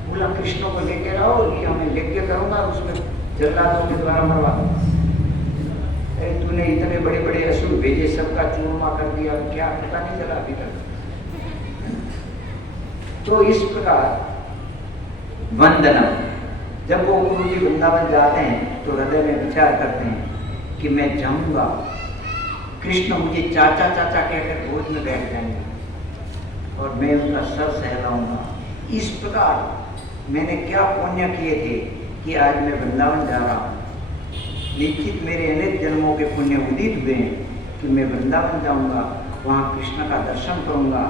बोला कृष्ण को लेकर आओ, ये मैं यज्ञ करूंगा, उसमें जल्लादों के द्वारा मरवा दो। अरे तूने इतने बड़े बड़े असुर भेजे, सबका चूरमा कर दिया, क्या पता नहीं चला अभी तक। तो इस प्रकार वंदना, जब वो गुरु जी वृंदावन जाते हैं तो हृदय में विचार करते हैं कि मैं जाऊंगा, कृष्ण मुझे चाचा चाचा कहकर गोद में बैठ जाएंगे और मैं उनका सर सहलाऊंगा। इस प्रकार मैंने क्या पुण्य किए थे कि आज मैं वृंदावन जा रहा हूँ। निश्चित मेरे अनेक जन्मों के पुण्य उदित हुए हैं कि मैं वृंदावन जाऊंगा, वहाँ कृष्ण का दर्शन करूंगा,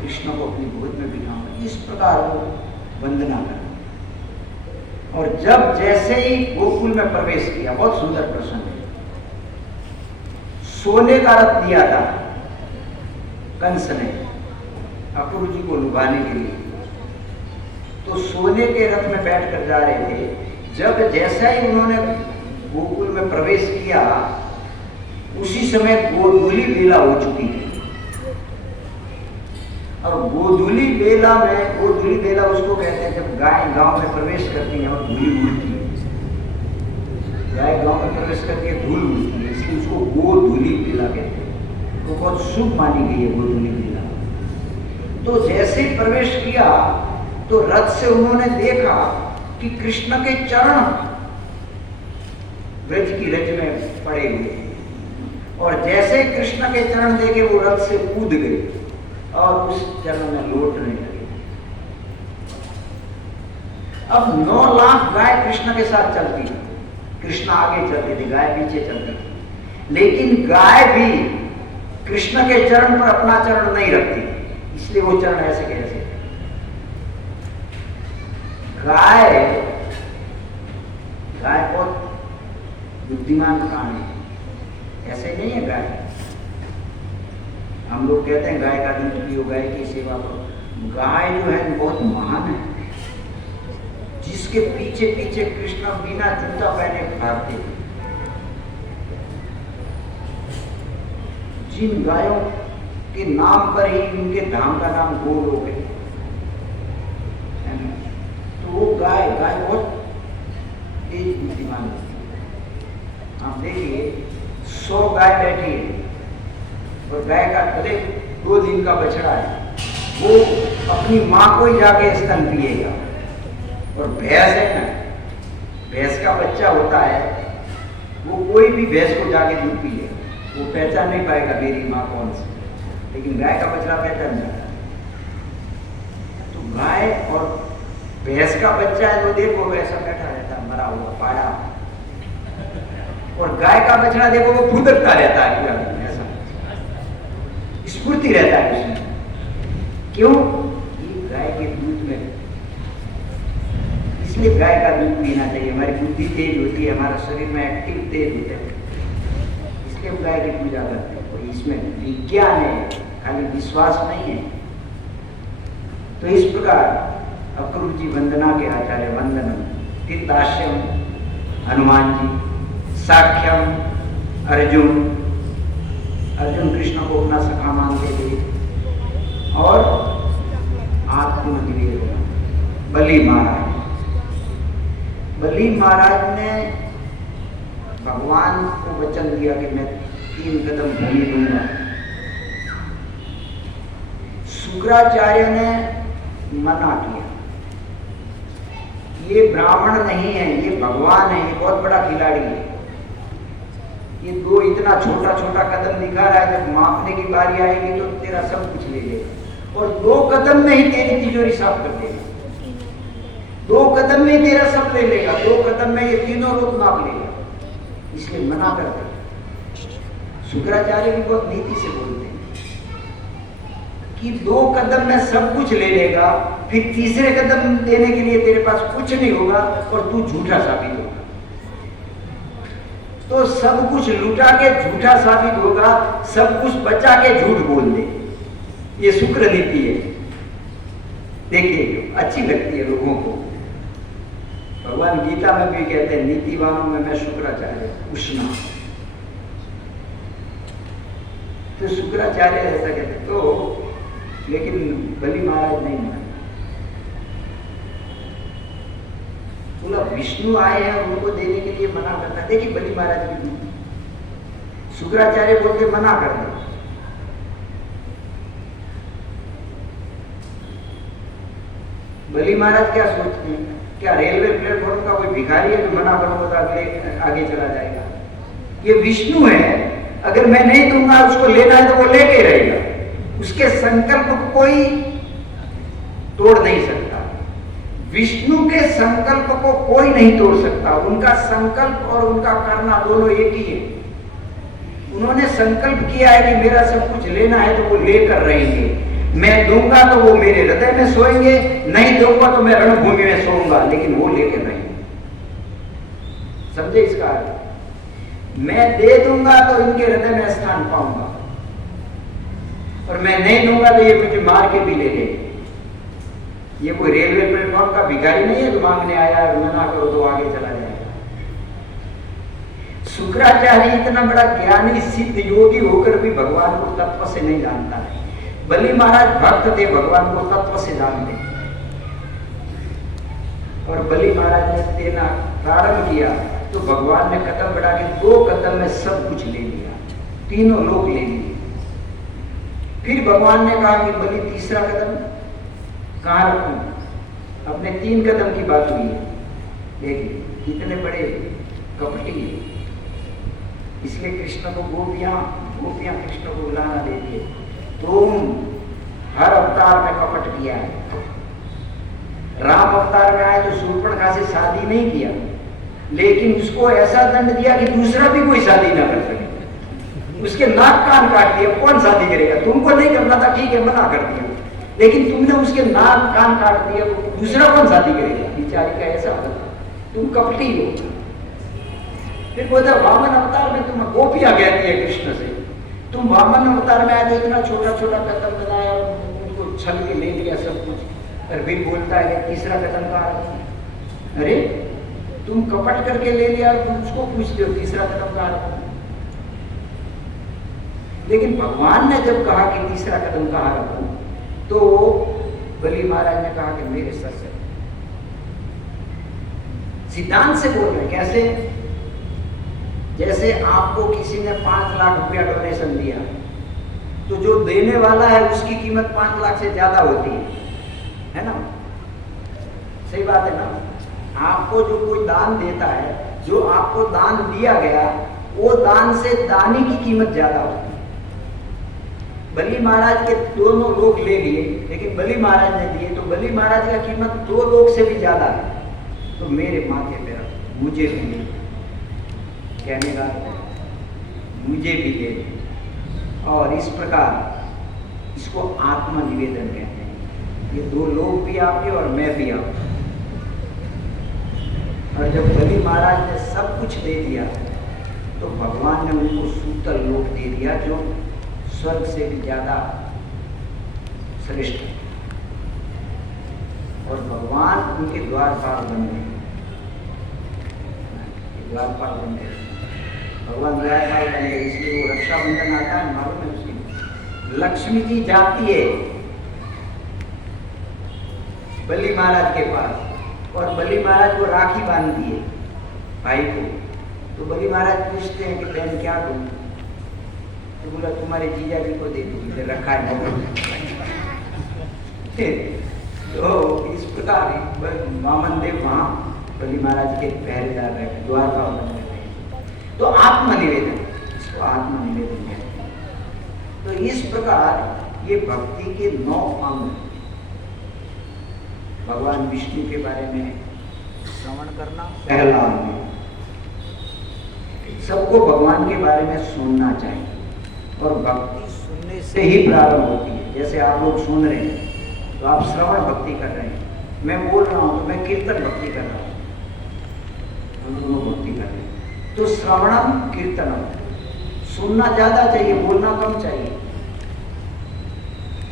कृष्ण को अपनी गोद में बिठाऊंगा। इस प्रकार वो वंदना कर। और जब जैसे ही गोकुल में प्रवेश किया, बहुत सुंदर प्रसंग है, सोने का रथ दिया था कंस ने अक्रूर जी को लुभाने के लिए, तो सोने के रथ में बैठकर जा रहे थे। जब जैसा ही उन्होंने गोकुल में प्रवेश किया, उसी समय गोधूली बेला हो चुकी थी। और गोधूली बेला में, गोधूली बेला उसको कहते हैं जब गाय गांव में प्रवेश करती है और धूली उड़ती है। गाय गांव में प्रवेश करती है, धूल उड़ती है, इसलिए उसको गोधूली बेला कहते हैं। तो बहुत शुभ मानी गई है गोधूली बेला। तो जैसे ही प्रवेश किया तो रथ से उन्होंने देखा कि कृष्ण के चरण ब्रज की रज में पड़े हुए, और जैसे कृष्ण के चरण देखे वो रथ से कूद गए और उस चरण में लौटने लगे। अब 9 लाख गाय कृष्ण के साथ चलती थी, कृष्ण आगे चलते थे, गाय पीछे चलती थी। लेकिन गाय भी कृष्ण के चरण पर अपना चरण नहीं रखती, इसलिए वो चरण ऐसे कैसे। गाय बहुत बुद्धिमान प्राणी है, ऐसे नहीं है गाय। हम लोग कहते हैं गाय का दूध पियो, गाय की सेवा करो। गाय जो है बहुत महान है, जिसके पीछे पीछे कृष्ण बिना जूता पहने भागते थे। जिन गायों के नाम पर ही उनके धाम का नाम गोलोक है। तो वो गाय बहुत तेज बुद्धिमान है। आप देखिए 100 गाय बैठी है और गाय का भले 2 दिन का बछड़ा है, वो अपनी माँ को ही जाके स्तन पिएगा। और भैंस है ना, भैंस का बच्चा होता है, वो कोई भी भैंस को जाके दूध पिएगा, वो पहचान नहीं पाएगा मेरी माँ कौन सी। लेकिन गाय का बछड़ा पहचान जाता है। तो गाय और भैंस का बच्चा है तो देखो वैसा बैठा रहता है, मरा हुआ पाड़ा, और गाय का बछड़ा देखो वो फुदकता रहता है पूरा दिन, ऐसा स्फूर्ति रहता है उसमें। क्यों? ये गाय के दूध में, इसलिए गाय का दूध पीना चाहिए। हमारी बुद्धि तेज होती है, हमारा शरीर में एक्टिव तेज होता है, इसलिए हम गाय की पूजा करते हैं। कोई इसमें विज्ञान है, खाली विश्वास नहीं है। तो इस प्रकार अक्रूर जी वंदना के आचार्य वंदनम, तीर्थाश्यम हनुमान जी, साख्यम अर्जुन, अर्जुन कृष्ण को अपना सखा मानते थे, और आत्मनिवेदन बलि महाराज। बलि महाराज ने भगवान को वचन दिया कि मैं 3 कदम भूमि दूंगा। शुक्राचार्य ने मना किया, ये ब्राह्मण नहीं है, ये भगवान है, ये बहुत बड़ा खिलाड़ी है। ये 2 इतना छोटा छोटा कदम दिखा रहा है, जब मापने की बारी आएगी तो तेरा सब कुछ ले लेगा, और 2 कदम में ही तेरी तिजोरी साफ कर देगा, 2 कदम में तेरा सब ले लेगा, 2 कदम में ये तीनों लोग माप लेगा, इसलिए मना कर दे। शुक्राचार्य भी बहुत नीति से बोलते हैं कि 2 कदम में सब कुछ ले लेगा, फिर तीसरे कदम देने के लिए तेरे पास कुछ नहीं होगा और तू झूठा साबित होगा। तो सब कुछ लुटा के झूठा साबित होगा, सब कुछ बचा के झूठ बोल दे। ये शुक्र नीति है। देखिए अच्छी लगती है लोगों को। भगवान गीता में भी कहते हैं नीतिवानों में मैं शुक्राचार्य उष्णा। तो शुक्राचार्य ऐसा कहते, तो लेकिन बलि महाराज नहीं माने। बोला विष्णु आए हैं उनको देने के लिए मना करता है। देखिए बलि महाराज की बुद्धि। शुक्राचार्य बोलते मना कर दे। बलि महाराज क्या सोचते हैं? क्या रेलवे प्लेटफॉर्म का कोई भिखारी है जो मना करूंगा तो आगे चला जाएगा? ये विष्णु है, अगर मैं नहीं दूंगा उसको लेना है तो वो लेके रहेगा। उसके संकल्प को कोई तोड़ नहीं सकता। विष्णु के संकल्प को कोई नहीं तोड़ सकता। उनका संकल्प और उनका करना दोनों एक ही है। उन्होंने संकल्प किया है कि मेरा सब कुछ लेना है तो वो लेकर रहेंगे। मैं दूंगा तो वो मेरे हृदय में सोएंगे, नहीं दूंगा तो मैं रणभूमि में सोऊंगा, लेकिन वो लेकर रहेंगे। समझे इसका अर्थ? मैं दे दूंगा तो इनके हृदय में स्थान पाऊंगा, और मैं नहीं दूंगा तो ये मुझे मार के भी ले लेंगे। ये कोई रेलवे प्लेटफॉर्म का भिखारी नहीं है जो मांगने आया, मना करो तो आगे चला जाएगा। शुक्राचार्य इतना बड़ा ज्ञानी सिद्ध योगी होकर भी भगवान को तत्व से नहीं जानता है। बलि महाराज भक्त थे, भगवान को तत्व से जानते। और बलि महाराज ने देना प्रारंभ किया तो भगवान ने कदम बढ़ा के 2 कदम में सब कुछ ले लिया, तीनों लोग ले लिए। फिर भगवान ने कहा कि बलि तीसरा कदम कहाँ रखूं? अपने 3 कदम की बात हुई है। देखिए कितने बड़े कपटी है। इसलिए कृष्ण को गोपियां कृष्ण को बुलाना देती है। तुम हर अवतार में कपट किया है। राम अवतार में आए तो शूर्पणखा से शादी नहीं किया, लेकिन उसको ऐसा दंड दिया कि दूसरा भी कोई शादी ना कर सके। उसके नाक कान काट दिया। कौन शादी करेगा? तुमको नहीं करना था, ठीक है, मना कर दिया, लेकिन तुमने उसके नाक कान काट दिया, दूसरा कौन शादी करेगा? बेचारी का ऐसा होता। तुम कपटी हो। फिर बोलता वामन अवतार में तुम गोपियां कहती है कृष्ण से, तुम वामन अवतार में आए तो इतना छोटा छोटा कदम बनाया, उनको छल के ले लिया सब कुछ। और फिर बोलता है कि तीसरा कदम कहाँ रखूं? अरे तुम कपट करके ले लिया, तुम उसको पूछते हो तीसरा कदम कहाँ रखूं? लेकिन भगवान ने जब कहा कि तीसरा कदम कहाँ रखूं, तो बलि महाराज ने कहा कि मेरे सर से। सिद्धांत से बोल रहे। कैसे? जैसे आपको किसी ने 5 लाख रुपया डोनेशन दिया, तो जो देने वाला है उसकी कीमत 5 लाख से ज्यादा होती है ना? सही बात है ना? आपको जो कोई दान देता है, जो आपको दान दिया गया, वो दान से दानी की कीमत ज्यादा होती है। बलि महाराज के दोनों लोक ले लिए, लेकिन बलि महाराज ने दिए तो बलि महाराज का कीमत 2 लोक से भी ज्यादा है, तो मेरे माथे पे रख, मुझे भी ले। कहने का मुझे भी ले। और इस प्रकार इसको आत्मनिवेदन कहते हैं। ये 2 लोग भी आपके और मैं भी आपके। और जब बलि महाराज ने सब कुछ दे दिया तो भगवान ने उनको सूतल लोक दे दिया, जो स्वर्ग से भी ज्यादा श्रेष्ठ। और भगवान उनके द्वारपाल बन गए, द्वारपाल बन गए, भगवान द्वारपाल बन गए। इसलिए वो रक्षाबंधन आता है, मालूम है उसकी लक्ष्मी जी जाती है बलि महाराज के पास और बलि महाराज को राखी बांधती है भाई को। तो बलि महाराज पूछते हैं कि बहन क्या दूं? तो बोला तुम्हारे जीजा जी को दे दूंगी, रखा है। तो इस प्रकार वामन देव वहां बलि महाराज के पहरेदार रहे, द्वारपाल बन गए। तो आत्मनिवेदन, इसको आत्मनिवेदन कहते हैं। तो इस प्रकार ये भक्ति के 9 अंग। भगवान विष्णु के बारे में श्रवण करना पहला अंग। सबको भगवान के बारे में सुनना चाहिए और भक्ति सुनने से ही प्रारंभ होती है। जैसे आप लोग सुन रहे हैं तो आप श्रवण भक्ति कर रहे हैं, मैं बोल रहा हूं तो मैं कीर्तन भक्ति कर रहा हूं, हम दोनों भक्ति कर रहे हैं। तो श्रवणम कीर्तनम, सुनना ज्यादा चाहिए, बोलना कम चाहिए।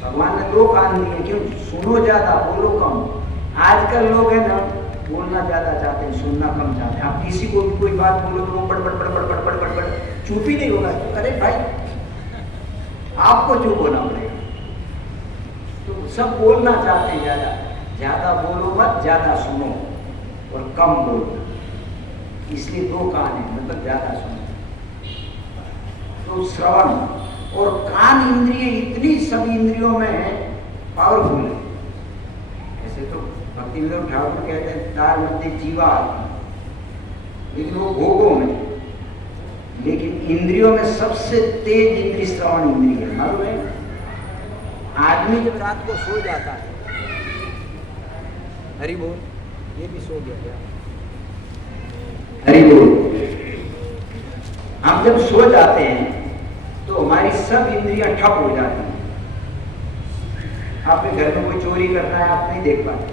भगवान ने 2 कान दिए, क्यों? सुनो ज्यादा, बोलो कम। आजकल लोग है ना, बोलना ज्यादा चाहते हैं, सुनना कम चाहते हैं। आप किसी को भी कोई बात बोलो तो बड़ बड़ बड़ बड़ बड़ बड़ बड़, चुप ही नहीं होगा। अरे भाई, आपको चुप होना पड़ेगा। तो सब बोलना चाहते हैं ज्यादा, ज्यादा बोलो मत, ज्यादा सुनो और कम बोलो। इसलिए 2 कान है, मतलब ज्यादा सुनो। तो श्रवण और कान इंद्रिय इतनी सभी इंद्रियों में पावरफुल है। ऐसे तो भक्ति में ठाकुर कहते हैं तार मध्य जीवा, लेकिन वो भोगों में, लेकिन इंद्रियों में सबसे तेज इंद्रिय श्रवण इंद्रिय है। मालूम है, आदमी जब रात को सो जाता है, हरि बोल, ये भी सो गया क्या? हरि बोल। हम जब सो जाते हैं तो हमारी सब इंद्रियां ठप हो जाती हैं। आपके घर में कोई चोरी करना है, आप नहीं देख पाते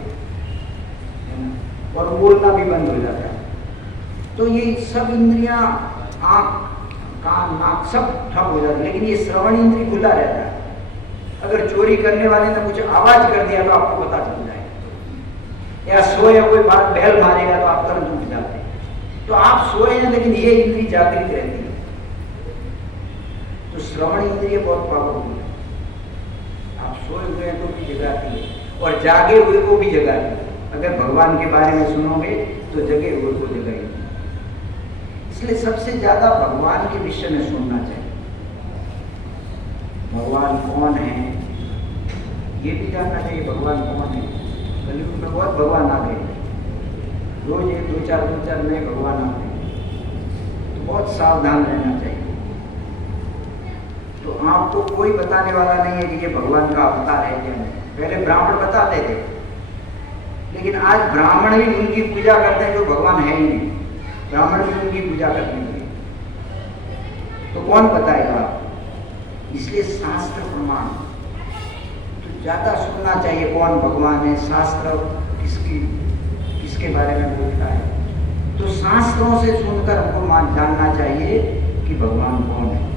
और बोलना भी बंद हो जाता है। तो ये सब इंद्रियां, आंख, कान, नाक सब ठप हो जाती है, लेकिन ये श्रवण इंद्रिय खुला रहता है। अगर चोरी करने वाले ने कुछ आवाज कर दिया तो आपको पता चल जाएगा, या सोए कोई बात बैल मारेगा तो आप तुरंत उठ जाते हैं। तो आप सोए हैं लेकिन ये इंद्रिय जागृत रहती है। तो श्रवण इंद्रिय बहुत पावरफुल है। आप सोए हुए हैं तो भी जगाती है और जागे हुए को भी जगाती है। अगर भगवान के बारे में सुनोगे तो जगे हुए को जगाएगी। इसलिए सबसे ज्यादा भगवान के विषय में सुनना चाहिए। भगवान कौन है ये भी जानना चाहिए। भगवान कौन है? कलयुग में बहुत भगवान आ गए, रोज ये 2-4 नए भगवान आ गए, तो बहुत सावधान रहना चाहिए। तो आपको कोई बताने वाला नहीं है कि ये भगवान का अवतार है क्या नहीं। पहले ब्राह्मण बताते थे, लेकिन आज ब्राह्मण भी उनकी पूजा करते हैं जो भगवान है ही नहीं। ब्राह्मण भी उनकी पूजा करने लगे, तो कौन बताएगा आपको? इसलिए शास्त्र प्रमाण तो ज्यादा सुनना चाहिए। कौन भगवान है, शास्त्र किसके बारे में बोलता है, तो शास्त्रों से सुनकर हमको जानना चाहिए कि भगवान कौन है।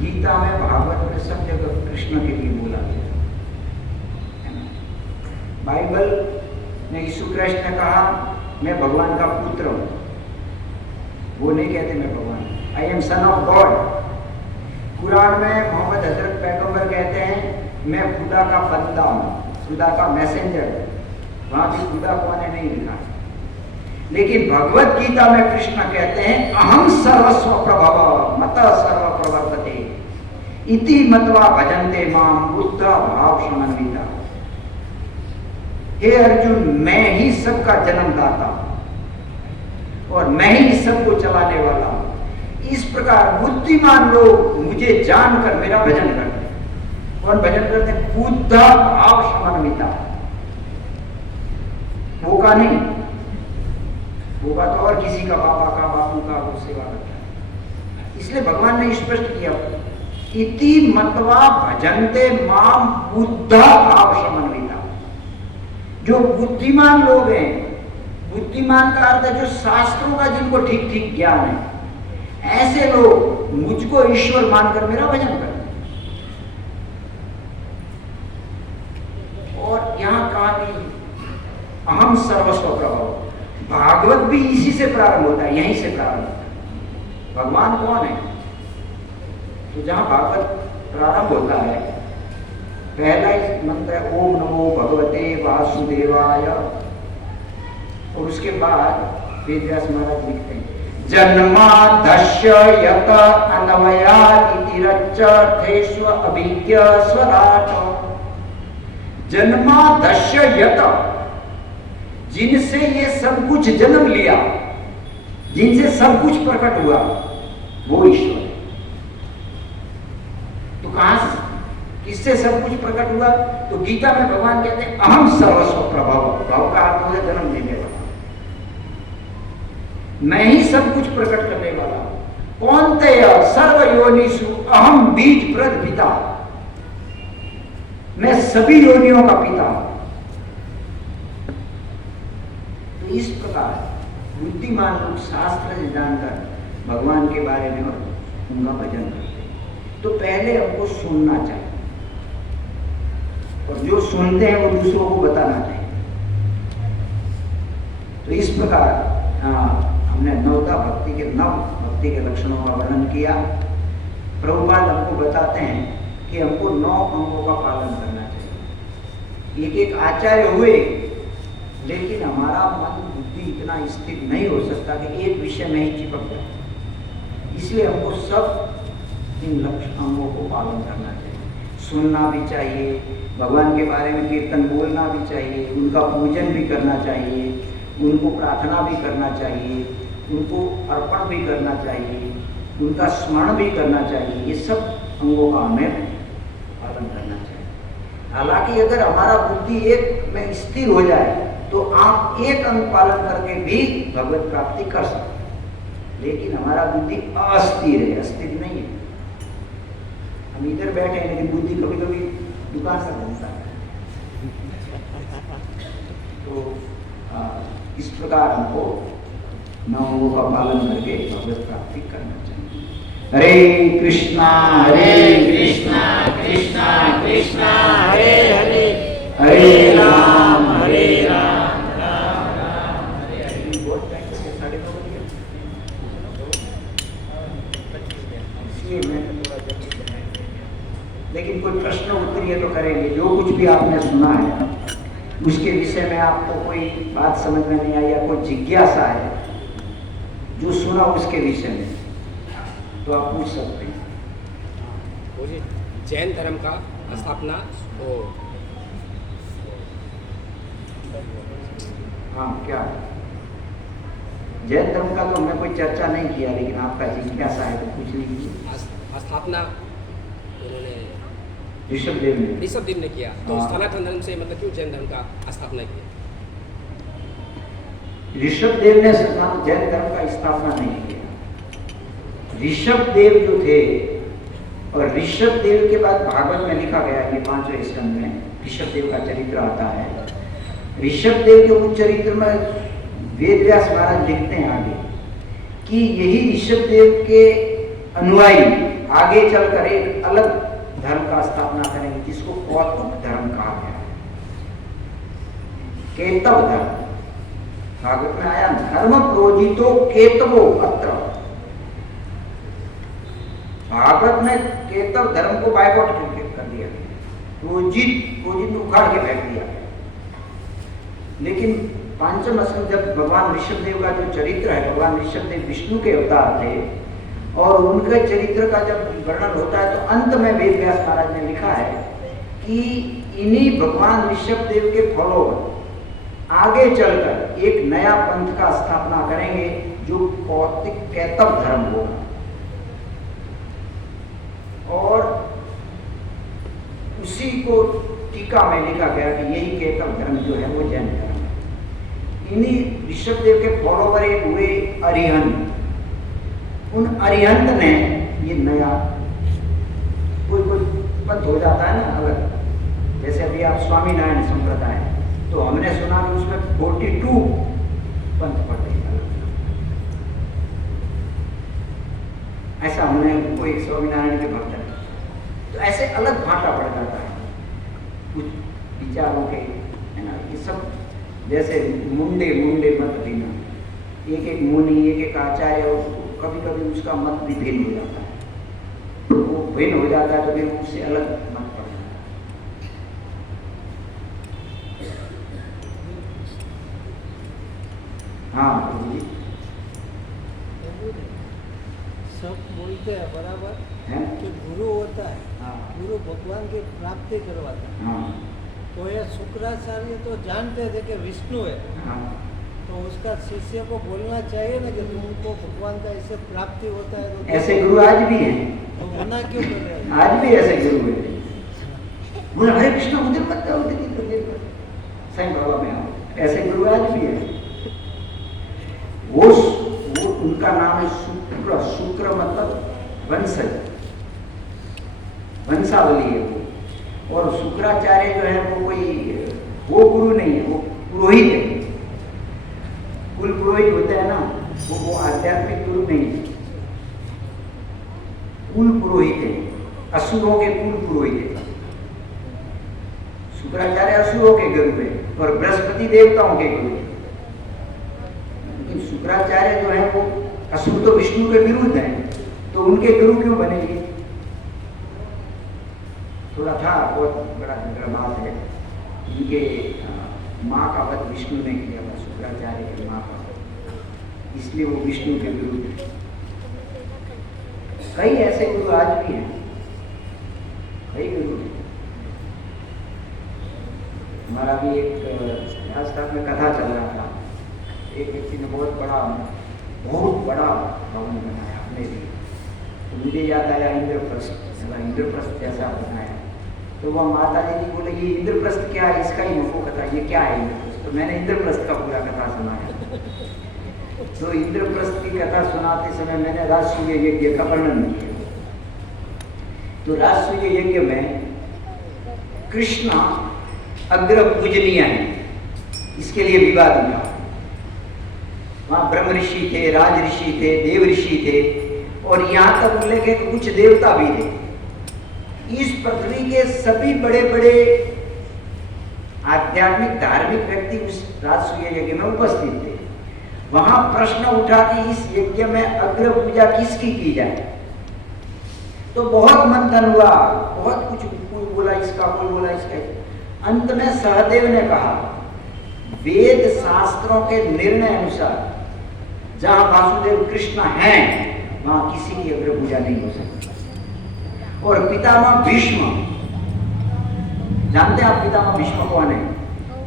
गीता में, भागवत में सब जगह कृष्ण के लिए बोला गया। बाइबल में यीशु कृष्ण ने कहा मैं भगवान का पुत्र हूं। वो नहीं कहते मैं भगवान, I am son of God. Quran में मोहम्मद हजरत पैगंबर कहते हैं मैं खुदा का बंदा हूं, खुदा का मैसेंजर। वहां भी खुदा कौन है नहीं लिखा। लेकिन भगवत गीता में कृष्ण कहते हैं अहम सर्वस्व प्रभव मत सर्व प्रवर्तते इति मत्वा भजन्ते माम बुद्ध भाव समन्विता। हे अर्जुन, मैं ही सबका जन्मदाता हूं और मैं ही सबको चलाने वाला हूं। इस प्रकार बुद्धिमान लोग मुझे जानकर मेरा भजन करते हैं। कौन भजन करते हैं? बुद्ध भाव समन्विता। वो का नहीं, वो का तो और किसी का, पापा का, बापू का वो सेवा करता है। इसलिए भगवान ने स्पष्ट किया, इति मत्वा भजन्ते माम बुद्ध भाव समन्विता। जो बुद्धिमान लोग हैं, बुद्धिमान का अर्थ है जो शास्त्रों का जिनको ठीक ठीक ज्ञान है, ऐसे लोग मुझको ईश्वर मानकर मेरा भजन करते हैं। और यहां कहा कि अहम सर्वस्व प्रभव, भागवत भी इसी से प्रारंभ होता है, यहीं से प्रारंभ होता है। भगवान कौन है? तो जहां भागवत प्रारंभ होता है, पहला ही मंत्र है ओम नमो भगवते वासुदेवाय, और उसके बाद वेदव्यास महाराज लिखते हैं जन्मादस्य यत अन्वयादितिरच्चर्थेष्व अभिज्ञ स्वराट। जन्मादस्य यत, जिनसे ये सब कुछ जन्म लिया, जिनसे सब कुछ प्रकट हुआ, वो ईश्वर है। तो कहां से, किससे सब कुछ प्रकट हुआ? तो गीता में भगवान कहते हैं अहम सर्वस्व प्रभव। भाव का अर्थ होता है जन्म देने वाला, मैं ही सब कुछ प्रकट करने वाला। कौन्तेय सर्व योनिषु अहम बीज प्रद पिता, मैं सभी योनियों का पिता हूं। तो इस प्रकार बुद्धिमान लोग शास्त्र से जानकर भगवान के बारे में और उनका भजन करते हैं। तो पहले हमको सुनना चाहिए, और जो सुनते हैं वो दूसरों को बताना चाहिए। तो इस प्रकार हमने नवता भक्ति के, नव भक्ति के लक्षणों का वर्णन किया। प्रभुपाद हमको बताते हैं कि हमको 9 अंगों का पालन करना चाहिए। एक एक आचार्य हुए, लेकिन हमारा मन बुद्धि इतना स्थिर नहीं हो सकता कि एक विषय में ही चिपक जाए। इसलिए हमको सब इन लक्षण अंगों को पालन करना चाहिए। सुनना भी चाहिए, भगवान के बारे में कीर्तन बोलना भी चाहिए, उनका पूजन भी करना चाहिए, उनको प्रार्थना भी करना चाहिए, उनको अर्पण भी करना चाहिए, उनका स्मरण भी करना चाहिए। ये सब अंगों का हमें पालन करना चाहिए। हालांकि अगर हमारा बुद्धि एक में स्थिर हो जाए तो आप एक अंग पालन करके भी भगवत प्राप्ति कर सकते हैं, लेकिन हमारा बुद्धि अस्थिर है, अस्थिर नहीं है। हम इधर बैठे हैं लेकिन बुद्धि कभी कभी दुकान से घूमता है। तो इस प्रकार हमको 9 अंगों का पालन करके भगवत प्राप्ति करना चाहिए। हरे कृष्णा कृष्णा कृष्णा हरे हरे, हरे राम राम राम हरे हरे। बहुत टाइम से 9:30 बज गए, इसलिए मैं थोड़ा जल्दी बनाएंगे। लेकिन कोई प्रश्न उत्तरीय तो करेंगे। जो कुछ भी आपने सुना है उसके विषय में आपको कोई बात समझ में नहीं आई या कोई जिज्ञासा है जो सुना उसके विषय में, तो आप पूछ सकते हैं। मुझे जैन धर्म का स्थापना हाँ, क्या जैन धर्म का तो हमने कोई चर्चा नहीं किया, लेकिन आपका जिज्ञासा है तो पूछ लीजिए। स्थापना उन्होंने ऋषभदेव ने किया, तो सनातन धर्म से मतलब क्यों जैन धर्म का स्थापना की? ऋषभदेव ने जैन धर्म का स्थापना नहीं किया। ऋषभदेव जो थे, और ऋषभदेव के बाद भागवत में लिखा गया है, ये 5वें स्कंद में ऋषभदेव का चरित्र आता है। ऋषभदेव के उस चरित्र में वेदव्यास महाराज लिखते हैं आगे कि यही ऋषभदेव के अनुयायी आगे चलकर एक अलग धर्म का स्थापना करेंगे, जिसको कौतुक धर्म कहा गया है। केतव धर्म भागवत में आया, धर्म प्रोजितो केतवो अत्र। भागवत में केतव धर्म को बाइकआउट कर दिया, प्रोजित उखाड़ के फेंक दिया। लेकिन पांचम स्कंद जब भगवान ऋषभदेव का जो चरित्र है, भगवान ऋषभदेव विष्णु के अवतार थे, और उनके चरित्र का जब वर्णन होता है तो अंत में वेदव्यास महाराज ने लिखा है कि इन्हीं भगवान ऋषभदेव के फॉलोवर आगे चलकर एक नया पंथ का स्थापना करेंगे जो कौतिक कैतव धर्म होगा। उसी को टीका में लिखा गया कि यही केतव धर्म जो है वो जैन धर्म है। इन्हीं ऋषभदेव के फॉलोवर एक हुए अरिहंत। उन अरिहंत ने ये नया कोई पंथ हो जाता है ना अलग, जैसे अभी आप स्वामीनारायण संप्रदाय, तो हमने सुना कि उसमें 42 पंथ पढ़ते हैं। ऐसा हमने कोई स्वामीनारायण के भक्त है, तो ऐसे अलग भाटा पड़ जाता है कुछ विचारों के, है ना। ये सब जैसे मुंडे मत भिन्न, एक एक मुनि एक एक आचार्य, और कभी कभी उसका मत भी भिन्न हो जाता है, तो वो भिन्न हो जाता है तो फिर उससे अलग मत पड़ जाता है। हाँ जी, सब बोलते हैं बराबर है? कि गुरु होता है, हाँ गुरु भगवान की प्राप्ति करवाता है। हाँ तो ये शुक्राचार्य तो जानते थे कि विष्णु है, हाँ। तो उसका शिष्य को बोलना चाहिए ना कि तुमको भगवान का इससे प्राप्ति होता है, तो ऐसे गुरु आज भी हैं, तो मना क्यों कर रहे हैं? आज भी ऐसे गुरु हैं। बोले हरे कृष्ण उधर मत जाओ, उधर की तो साईं बाबा में आओ, ऐसे गुरु आज भी है। वो उनका नाम है शुक्र मतलब वंशज, वंशावली है वो। और शुक्राचार्य जो है वो गुरु नहीं है, वो पुरोहित है। कुल पुरोहित होते हैं ना, वो आध्यात्मिक गुरु नहीं है, कुल पुरोहित है, असुरों के कुल पुरोहित है। शुक्राचार्य असुरों के गुरु है और बृहस्पति देवताओं के गुरु है। लेकिन शुक्राचार्य जो है वो असुर तो विष्णु के विरुद्ध है, तो उनके गुरु क्यों बनेंगे? थोड़ा था, बहुत बड़ा बात है। उनके माँ का वध विष्णु ने किया था, शुक्राचार्य की माँ का, इसलिए वो विष्णु के विरुद्ध है। कई ऐसे गुरु आज भी हैं, कई गुरु हैं। हमारा भी एक राजस्थान में कथा चल रहा था, एक व्यक्ति ने बहुत बड़ा भवन बनाया अपने लिए, तो मुझे याद आया इंद्रप्रस्थ जैसा बनाया। तो वह माता जी ने बोले ये इंद्रप्रस्थ क्या है, इसका ही मुझको कथा, ये क्या है इंद्रप्रस्थ? तो मैंने इंद्रप्रस्थ का पूरा कथा सुनाया। तो इंद्रप्रस्थ की कथा सुनाते समय मैंने राजसूय यज्ञ का वर्णन किया। तो राजसूय यज्ञ में कृष्ण अग्र पूजनीय है, इसके लिए विवाद हुआ। वहां ब्रह्म ऋषि थे, राज ऋषि थे, देव ऋषि थे, और यहाँ तक बोले कि कुछ देवता भी थे। इस पृथ्वी के सभी बड़े बड़े आध्यात्मिक धार्मिक व्यक्ति उस राजसूय यज्ञ में उपस्थित थे। वहां प्रश्न उठा कि इस यज्ञ में अग्र पूजा किसकी की जाए। तो बहुत मंथन हुआ, बहुत कुछ, कोई बोला इसका, कोई बोला इसका। अंत में सहदेव ने कहा वेद शास्त्रों के निर्णय अनुसार जहां वासुदेव कृष्ण हैं वहां किसी की अग्र पूजा नहीं हो सकती। और पितामह भीष्म, जानते हैं आप पितामह भीष्म कौन है?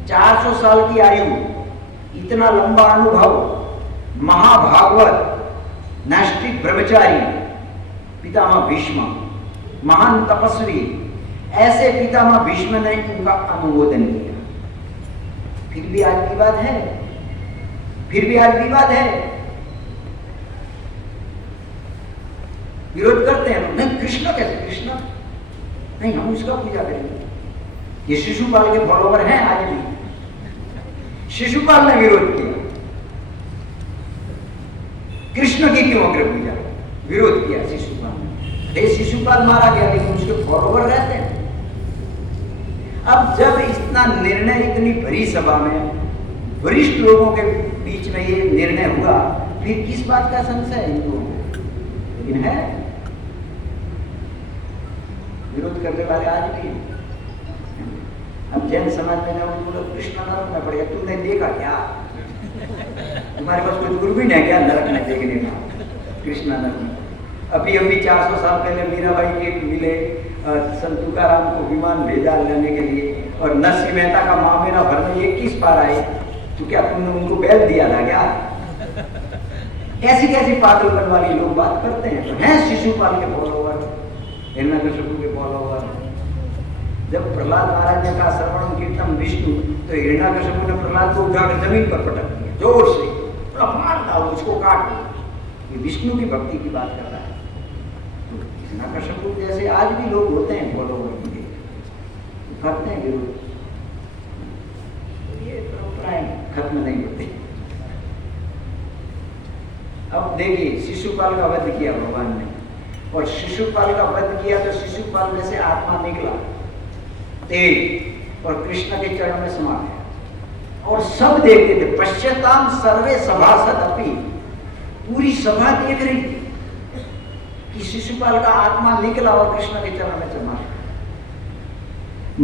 400 साल की आयु, इतना लंबा अनुभव, महाभागवत, नैष्ठिक ब्रह्मचारी पितामह भीष्म, महान तपस्वी, ऐसे पितामह भीष्म ने उनका अनुमोदन किया। फिर भी आज विवाद है, फिर भी आज विवाद है, विरोध करते हैं। नहीं कृष्ण कैसे, कृष्ण नहीं, हम उसका पूजा करेंगे। ये शिशुपाल के फॉलोवर हैं आज भी। शिशुपाल ने विरोध किया, कृष्ण की क्यों अग्र पूजा, विरोध किया शिशुपाल ने। शिशुपाल मारा गया लेकिन उसके फॉलोवर रहते हैं। अब जब इतना निर्णय, इतनी भरी सभा में वरिष्ठ लोगों के बीच में ये निर्णय हुआ, फिर किस बात का संशय है हिंदुओं को? लेकिन है, विरोध करने वाले आज भी। अब जैन समाज में ना बोलो कृष्ण नरक में पड़ेगा, तुमने देखा क्या? तुम्हारे पास कोई दूरबीन है क्या नरक में देखने का? कृष्ण नरक में अभी 400 साल पहले मीराबाई के मिले, संत तुकाराम को विमान भेजा लेने के लिए, और नरसिंह मेहता का मामेरा भरने 21 बार आए, तो क्या तुमने उनको बैल दिया था क्या? कैसी कैसी पागलपन वाली लोग बात करते हैं। तो हैं शिशुपाल के फॉलोवर, हिरण्यकशिपु के फॉलोवर, जब प्रहलाद महाराज ने कहा श्रवणम कीर्तन विष्णु, तो हिरण्याकश्यप ने प्रहलाद को उठाकर जमीन पर पटक दिया जोर से, पूरा मार डालो, उसको काट दिया। ये विष्णु की भक्ति की बात कर रहा है। तो हिरण्याकश्यप जैसे आज भी लोग होते हैं फॉलोवर के, करते हैं विरोध, तो ये परंपराएं खत्म नहीं होती। अब देखिए शिशुपाल का वध किया भगवान ने, और शिशुपाल का वध किया तो शिशुपाल में से आत्मा निकला तेज, और कृष्ण के चरण में समा गया। और सब देखते थे, पश्चाताम सर्वे सभासद अपि, पूरी सभा देख रही थी कि शिशुपाल का आत्मा निकला और कृष्ण के चरण में समा गया।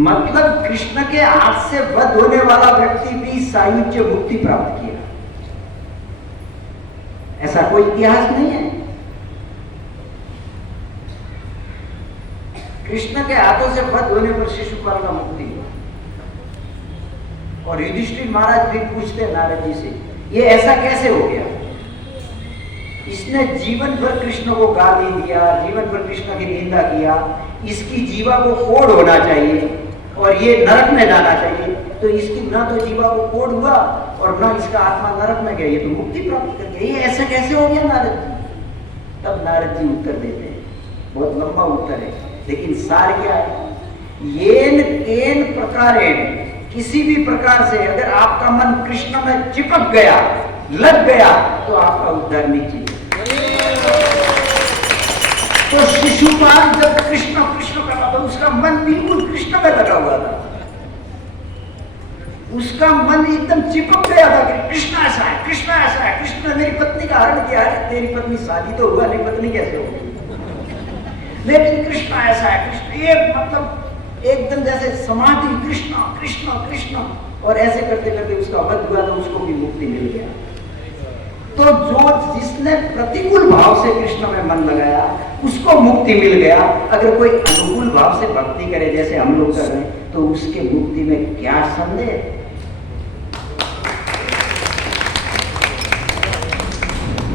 मतलब कृष्ण के हाथ से वध होने वाला व्यक्ति भी सायुज्य मुक्ति प्राप्त किया, ऐसा कोई इतिहास नहीं है। कृष्ण के हाथों से वध होने पर शिशुपाल का मुक्ति हुआ। और युधिष्ठिर महाराज भी पूछते नारद जी से, ये ऐसा कैसे हो गया? इसने जीवन भर कृष्ण को गाली दिया, जीवन भर कृष्ण की निंदा किया, इसकी जीवा को कोढ़ होना चाहिए और ये नरक में जाना चाहिए, तो इसकी ना तो जीवा को कोढ़ हुआ और ना इसका आत्मा नरक में गया, ये तो मुक्ति प्राप्त कर गया, ये ऐसा कैसे हो गया नारद जी? तब नारद जी उत्तर देते हैं, बहुत लंबा उत्तर है, लेकिन सार क्या है? येन तेन प्रकारेण, किसी भी प्रकार से अगर आपका मन कृष्ण में चिपक गया, लग गया, तो आपका उद्धार निश्चित है। तो शिशुपाल जब कृष्ण कृष्ण कर रहा था, उसका मन बिल्कुल कृष्ण में लगा हुआ था, उसका मन एकदम चिपक गया था कि कृष्ण ऐसा है, कृष्ण ऐसा है, कृष्ण ने मेरी पत्नी का हरण किया है। तेरी पत्नी शादी तो हुआ नहीं, पत्नी कैसे होगी? लेकिन कृष्ण ऐसा है, कृष्ण एक मतलब एकदम जैसे समाधि, कृष्ण कृष्ण कृष्ण, और ऐसे करते करते उसका वध हुआ तो उसको भी मुक्ति मिल गया। तो जो जिसने प्रतिकूल भाव से कृष्ण में मन लगाया उसको मुक्ति मिल गया। अगर कोई अनुकूल भाव से भक्ति करे जैसे हम लोग कर रहे हैं, तो उसके मुक्ति में क्या संदेह?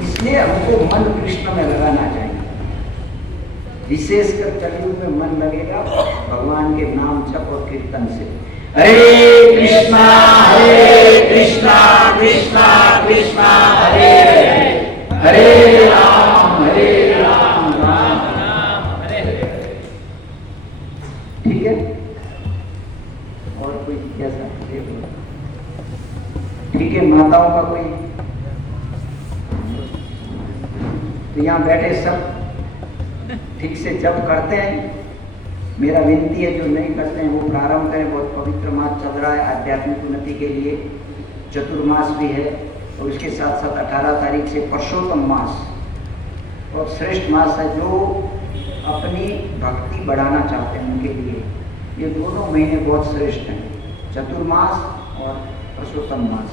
इसलिए हमको मन कृष्ण में लगाना चाहिए, विशेषकर कलयुग में मन लगेगा भगवान के नाम जप और कीर्तन से। हरे कृष्णा कृष्णा कृष्णा हरे हरे, हरे राम राम राम हरे हरे। ठीक है, और कोई कैसा? ठीक है, माताओं का कोई? तो यहाँ बैठे सब ठीक से जप करते हैं? मेरा विनती है जो नहीं करते हैं वो प्रारंभ करें। बहुत पवित्र मास चल रहा है आध्यात्मिक उन्नति के लिए, चतुर्मास भी है, और उसके साथ साथ 18 तारीख से पुरुषोत्तम मास और श्रेष्ठ मास है। जो अपनी भक्ति बढ़ाना चाहते हैं उनके लिए ये दोनों महीने बहुत श्रेष्ठ हैं, चतुर्मास और पुरुषोत्तम मास।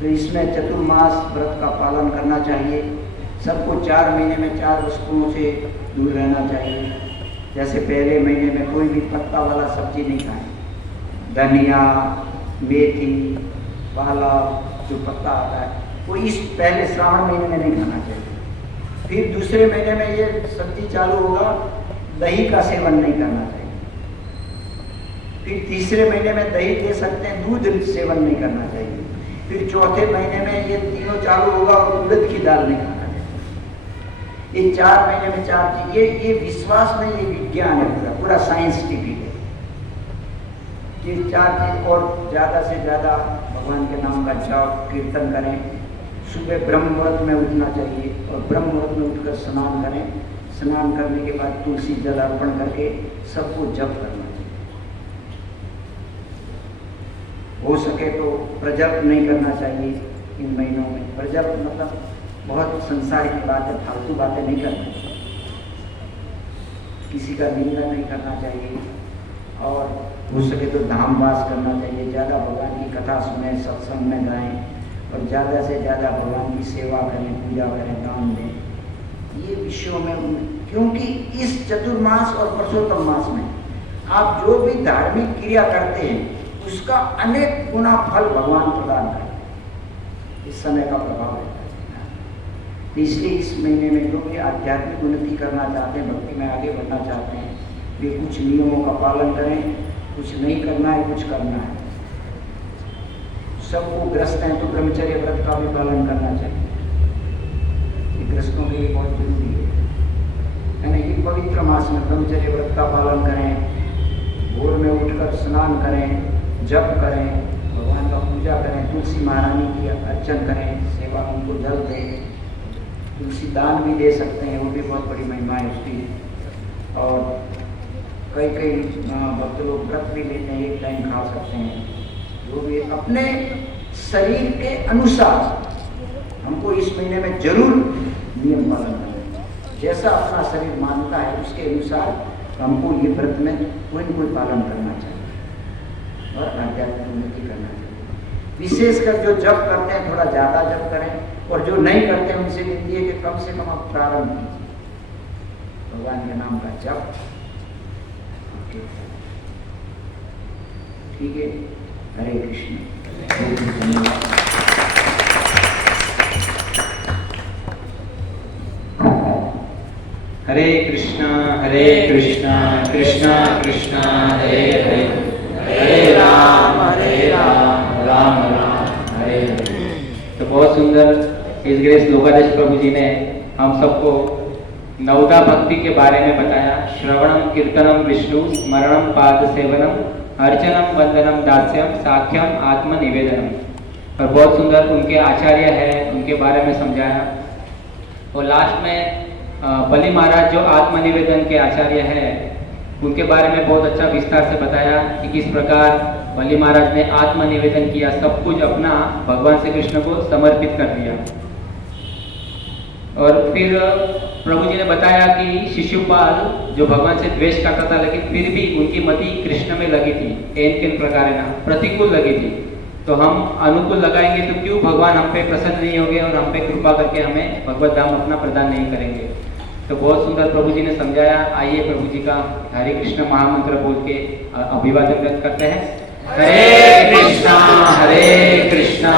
तो इसमें चतुर्मास व्रत का पालन करना चाहिए। सबको 4 महीने में 4 वस्तुओं से दूर रहना चाहिए। जैसे पहले महीने में कोई भी पत्ता वाला सब्जी नहीं खाएं, धनिया, मेथी, पालक जो पत्ता आता है वो इस पहले श्रावण महीने में नहीं खाना चाहिए। फिर दूसरे महीने में ये सब्जी चालू होगा, दही का सेवन नहीं करना चाहिए। फिर तीसरे महीने में दही ले सकते हैं, दूध सेवन नहीं करना चाहिए। फिर चौथे महीने में ये तीनों चालू होगा और उड़द की दाल नहीं खाना चाहिए। ये 4 महीने में 4 चीज, ये विश्वास नहीं, ये विज्ञान है, पूरा पूरा साइंटिफिक है। ये 4 चीज, और ज़्यादा से ज़्यादा भगवान के नाम का जाप कीर्तन करें। सुबह ब्रह्म मुहूर्त में उठना चाहिए और ब्रह्म मुहूर्त में उठकर स्नान करें। स्नान करने के बाद तुलसी जल अर्पण करके सबको जप करना चाहिए। हो सके तो प्रजप नहीं करना चाहिए इन महीनों में। प्रजप मतलब बहुत संसारिक बातें, फालतू बातें नहीं करना चाहिए, किसी का निंदा नहीं करना चाहिए, और हो सके तो धामवास करना चाहिए। ज़्यादा भगवान की कथा सुने, सत्संग में गाएं, और ज़्यादा से ज़्यादा भगवान की सेवा करें, पूजा करें, दान दें। ये विषयों में, क्योंकि इस चतुर्मास और पुरुषोत्तम मास में आप जो भी धार्मिक क्रिया करते हैं उसका अनेक गुना फल भगवान प्रदान करते हैं। इस समय का प्रभाव है। तो इसलिए इस महीने में जो भी आध्यात्मिक उन्नति करना चाहते हैं, भक्ति में आगे बढ़ना चाहते हैं, वे कुछ नियमों का पालन करें कुछ नहीं करना है, कुछ करना है। सबको ग्रस्त हैं तो ब्रह्मचर्य व्रत का भी पालन करना चाहिए। ये ग्रस्तों के लिए बहुत जरूरी है ना। ये पवित्र मास में ब्रह्मचर्य व्रत का पालन करें, भोर में उठकर स्नान करें, जप करें, भगवान का पूजा करें, तुलसी महारानी की अर्चन करें, सेवा में उनको जल दें, तुलसी दान भी दे सकते हैं, वो भी बहुत बड़ी महिमा है उसकी। और कई भक्त लोग व्रत भी लेते हैं, एक टाइम खा सकते हैं। जो भी अपने शरीर के अनुसार हमको इस महीने में जरूर नियम पालन करना है। जैसा अपना शरीर मानता है उसके अनुसार हमको ये व्रत में कोई न कोई पालन करना चाहिए और आध्यात्मिक उन्नति करना चाहिए। विशेषकर जो जप करते हैं थोड़ा ज़्यादा जप करें, और जो नहीं करते हैं उनसे विनती है कि कम से कम आप प्रारंभ कीजिए भगवान के नाम का जप। ठीक है, हरे कृष्ण। हरे कृष्णा कृष्णा कृष्णा हरे हरे, हरे राम राम राम हरे हरे। तो बहुत सुंदर इस ग्रेस लोकादेश प्रभु जी ने हम सबको नवदा भक्ति के बारे में बताया। श्रवणम कीर्तनम विष्णु स्मरणम पाद सेवनम अर्चनम वंदनम दास्यम साख्यम आत्म निवेदनम। और बहुत सुंदर उनके आचार्य हैं, उनके बारे में समझाया। और लास्ट में बलि महाराज जो आत्मनिवेदन के आचार्य हैं, उनके बारे में बहुत अच्छा विस्तार से बताया कि किस प्रकार बलि महाराज ने आत्मनिवेदन किया, सब कुछ अपना भगवान श्री कृष्ण को समर्पित कर दिया। और फिर प्रभु जी ने बताया कि शिशुपाल जो भगवान से द्वेष करता था, लेकिन फिर भी उनकी मति कृष्ण में लगी थी, एन किन प्रकार ना प्रतिकूल लगी थी। तो हम अनुकूल लगाएंगे तो क्यों भगवान हम पे प्रसन्न नहीं होंगे और हम पे कृपा करके हमें भगवत धाम अपना प्रदान नहीं करेंगे। तो बहुत सुंदर प्रभु जी ने समझाया। आइए प्रभु जी का हरे कृष्ण महामंत्र बोल के अभिवादन व्यक्त करते हैं। हरे कृष्णा कृष्णा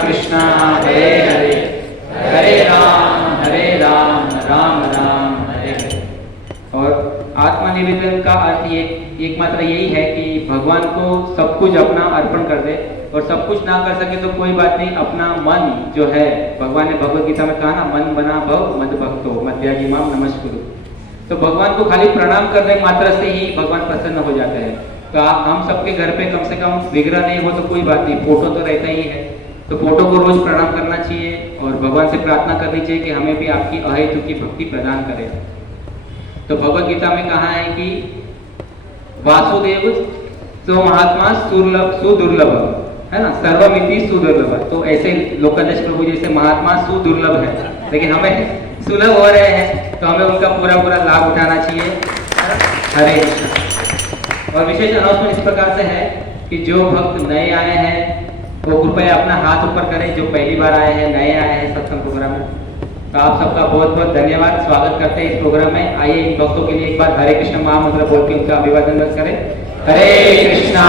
कृष्णा हरे हरे, हरे राम राम राम हरे हरे। और आत्मनिवेदन का अर्थ एकमात्र यही है कि भगवान को सब कुछ अपना अर्पण कर दे, और सब कुछ ना कर सके तो कोई बात नहीं, अपना मन जो है, भगवान ने भगवत गीता में कहा ना, मन बना भव मद भक्तो मध्याजी माम नमस्कुरु। तो भगवान को खाली प्रणाम करने मात्र से ही भगवान प्रसन्न हो जाते हैं। तो हम सबके घर पे कम से कम विग्रह नहीं हो तो कोई बात नहीं, फोटो तो रहता ही है, तो फोटो को रोज प्रणाम करना चाहिए और भगवान से प्रार्थना करनी चाहिए कि हमें भी आपकी अहेतु की भक्ति प्रदान करें। तो भगवत गीता में कहा है कि वासुदेव तो महात्मा सुदुर्लभ है ना, सर्वमिति सुदुर्लभ। तो ऐसे लोकादेश प्रभु जैसे महात्मा सुदुर्लभ है, लेकिन हमें सुलभ हो रहे हैं, तो हमें उनका पूरा लाभ उठाना चाहिए। हरे कृष्ण। और विशेष अनाउंसमेंट इस प्रकार से है कि जो भक्त नए आए हैं वो कृपया अपना हाथ ऊपर करें, जो पहली बार आए हैं, नए आए हैं सत्संग प्रोग्राम में। तो आप सबका बहुत बहुत धन्यवाद, स्वागत करते हैं इस प्रोग्राम में। आइए इन भक्तों के लिए एक बार हरे कृष्ण महामंत्र बोल के उनका अभिवादन व्यक्त करें। हरे कृष्णा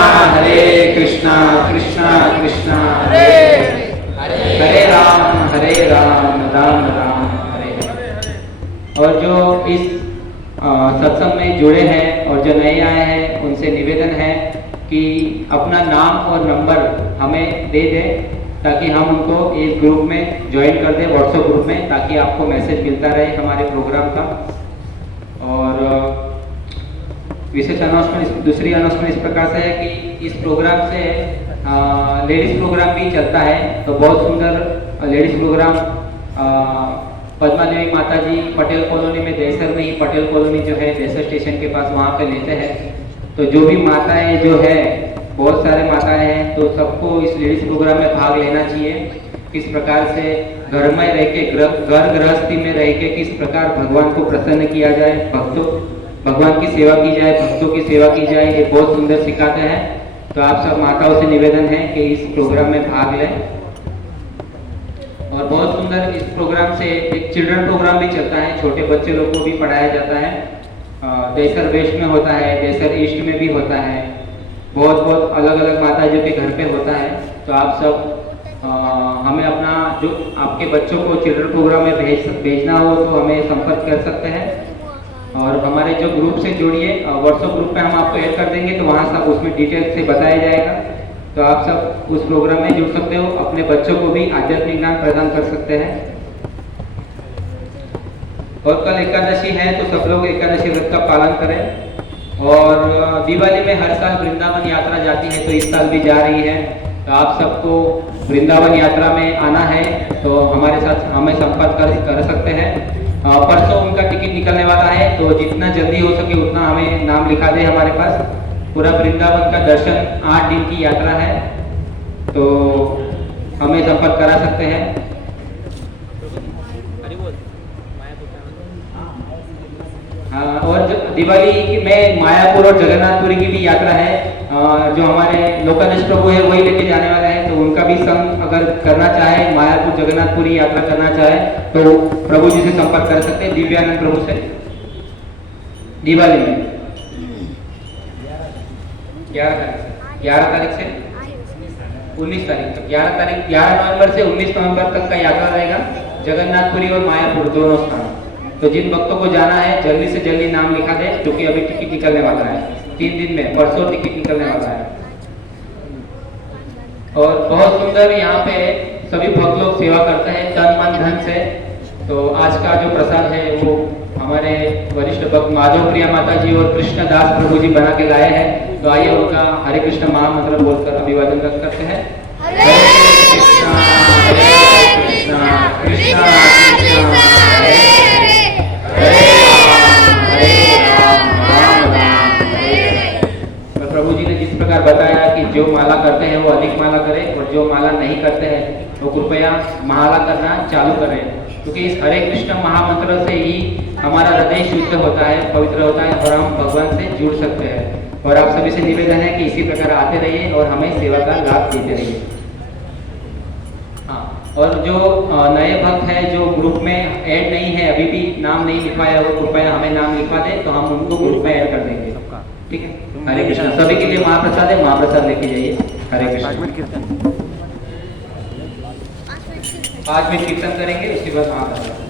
कृष्णा कृष्णा हरे हरे, हरे राम राम राम हरे हरे। और जो इस सत्संग में जुड़े हैं और जो नए आए हैं, उनसे निवेदन है कि अपना नाम और नंबर हमें दे दें, ताकि हम उनको इस ग्रुप में ज्वाइन कर दें, व्हाट्सएप ग्रुप में, ताकि आपको मैसेज मिलता रहे हमारे प्रोग्राम का। और विशेष अनाउंसमेंट, दूसरी अनाउंसमेंट इस प्रकार से है कि इस प्रोग्राम से लेडीज प्रोग्राम भी चलता है। तो बहुत सुंदर लेडीज प्रोग्राम पद्मा देवी माता जी पटेल कॉलोनी में, देसर में ही पटेल कॉलोनी जो है देसर स्टेशन के पास, वहाँ पे लेते हैं। तो जो भी माताएं जो है, बहुत सारे माताएं हैं, तो सबको इस लेडीज प्रोग्राम में भाग लेना चाहिए। किस प्रकार से घर में रह के, घर गृहस्थी में रह के किस प्रकार भगवान को प्रसन्न किया जाए, भगवान की सेवा की जाए, भक्तों की सेवा की जाए, ये बहुत सुंदर सिखाते हैं। तो आप सब माताओं से निवेदन है कि इस प्रोग्राम में भाग लें। और बहुत सुंदर इस प्रोग्राम से एक चिल्ड्रन प्रोग्राम भी चलता है, छोटे बच्चे लोग को भी पढ़ाया जाता है। देसर वेस्ट में होता है, देसर ईस्ट में भी होता है, बहुत अलग अलग माता जी के घर पे होता है। तो आप सब हमें अपना जो आपके बच्चों को चिल्ड्रन प्रोग्राम में भेजना हो तो हमें संपर्क कर सकते हैं। और हमारे जो ग्रुप से जुड़िए, व्हाट्सएप ग्रुप पे हम आपको ऐड कर देंगे, तो वहाँ सब उसमें डिटेल से बताया जाएगा। तो आप सब उस प्रोग्राम में जुड़ सकते हो, अपने बच्चों को भी आध्यात्मिक ज्ञान प्रदान कर सकते हैं। और कल एकादशी है तो सब लोग एकादशी व्रत का पालन करें। और दिवाली में हर साल वृंदावन यात्रा जाती है, तो इस साल भी जा रही है। तो आप सबको वृंदावन यात्रा में आना है तो हमारे साथ हमें संपर्क कर सकते हैं। परसों उनका टिकट निकलने वाला है, तो जितना जल्दी हो सके उतना हमें नाम लिखा दे हमारे पास। पूरा वृंदावन का दर्शन 8 दिन की यात्रा है, तो हमें संपर्क करा सकते हैं। और दिवाली में मायापुर और जगन्नाथपुरी की भी यात्रा है। जो हमारे लोकाधीश प्रभु है वही लेके जाने वाला है, तो उनका भी संग अगर करना चाहे, मायापुर जगन्नाथपुरी यात्रा करना चाहे, तो प्रभु जी से संपर्क कर सकते हैं, दिव्यानंद प्रभु से। दिवाली में 11 तारीख से 19 तारीख तक, 11 नवंबर से 19 नवंबर तक का यात्रा रहेगा, जगन्नाथपुरी और मायापुर दोनों स्थान। तो जिन भक्तों को जाना है जल्दी से जल्दी नाम लिखा दे, क्योंकि अभी टिकट निकलने वाला है 3 दिन में, परसों टिकट निकलने वाला है। और बहुत सुंदर यहाँ पे सभी भक्त लोग सेवा करते हैं तन मन धन से। तो आज का जो प्रसाद है वो हमारे वरिष्ठ भक्त माधव प्रिया माता जी और कृष्णदास प्रभु जी बना के लाए हैं। तो आइए उनका हरे कृष्ण महामंत्र बोलकर अभिवादन करते हैं। हरे कृष्णा कृष्णा कृष्णा हरे प्रभु जी ने जिस प्रकार बताया कि जो माला करते हैं वो अधिक माला करें, और जो माला नहीं करते हैं वो कृपया माला करना चालू करें, क्योंकि इस हरे कृष्ण महामंत्र से ही हमारा हृदय शुद्ध होता है, पवित्र होता है, और हम भगवान से जुड़ सकते हैं। और आप सभी से निवेदन है कि इसी प्रकार आते रहिए और हमें सेवा का लाभ देते रहिए। और जो नए भक्त है जो ग्रुप में ऐड नहीं है, अभी भी नाम नहीं लिखवाया, वो कृपया हमें नाम लिखवा दे, तो हम उनको ग्रुप में ऐड कर देंगे। ठीक है, हरे कृष्ण। सभी के लिए महाप्रसाद है, महाप्रसाद लेके जाइए। हरे कृष्ण। 5 मिनट कीर्तन करेंगे, उसके बाद महाप्रसाद।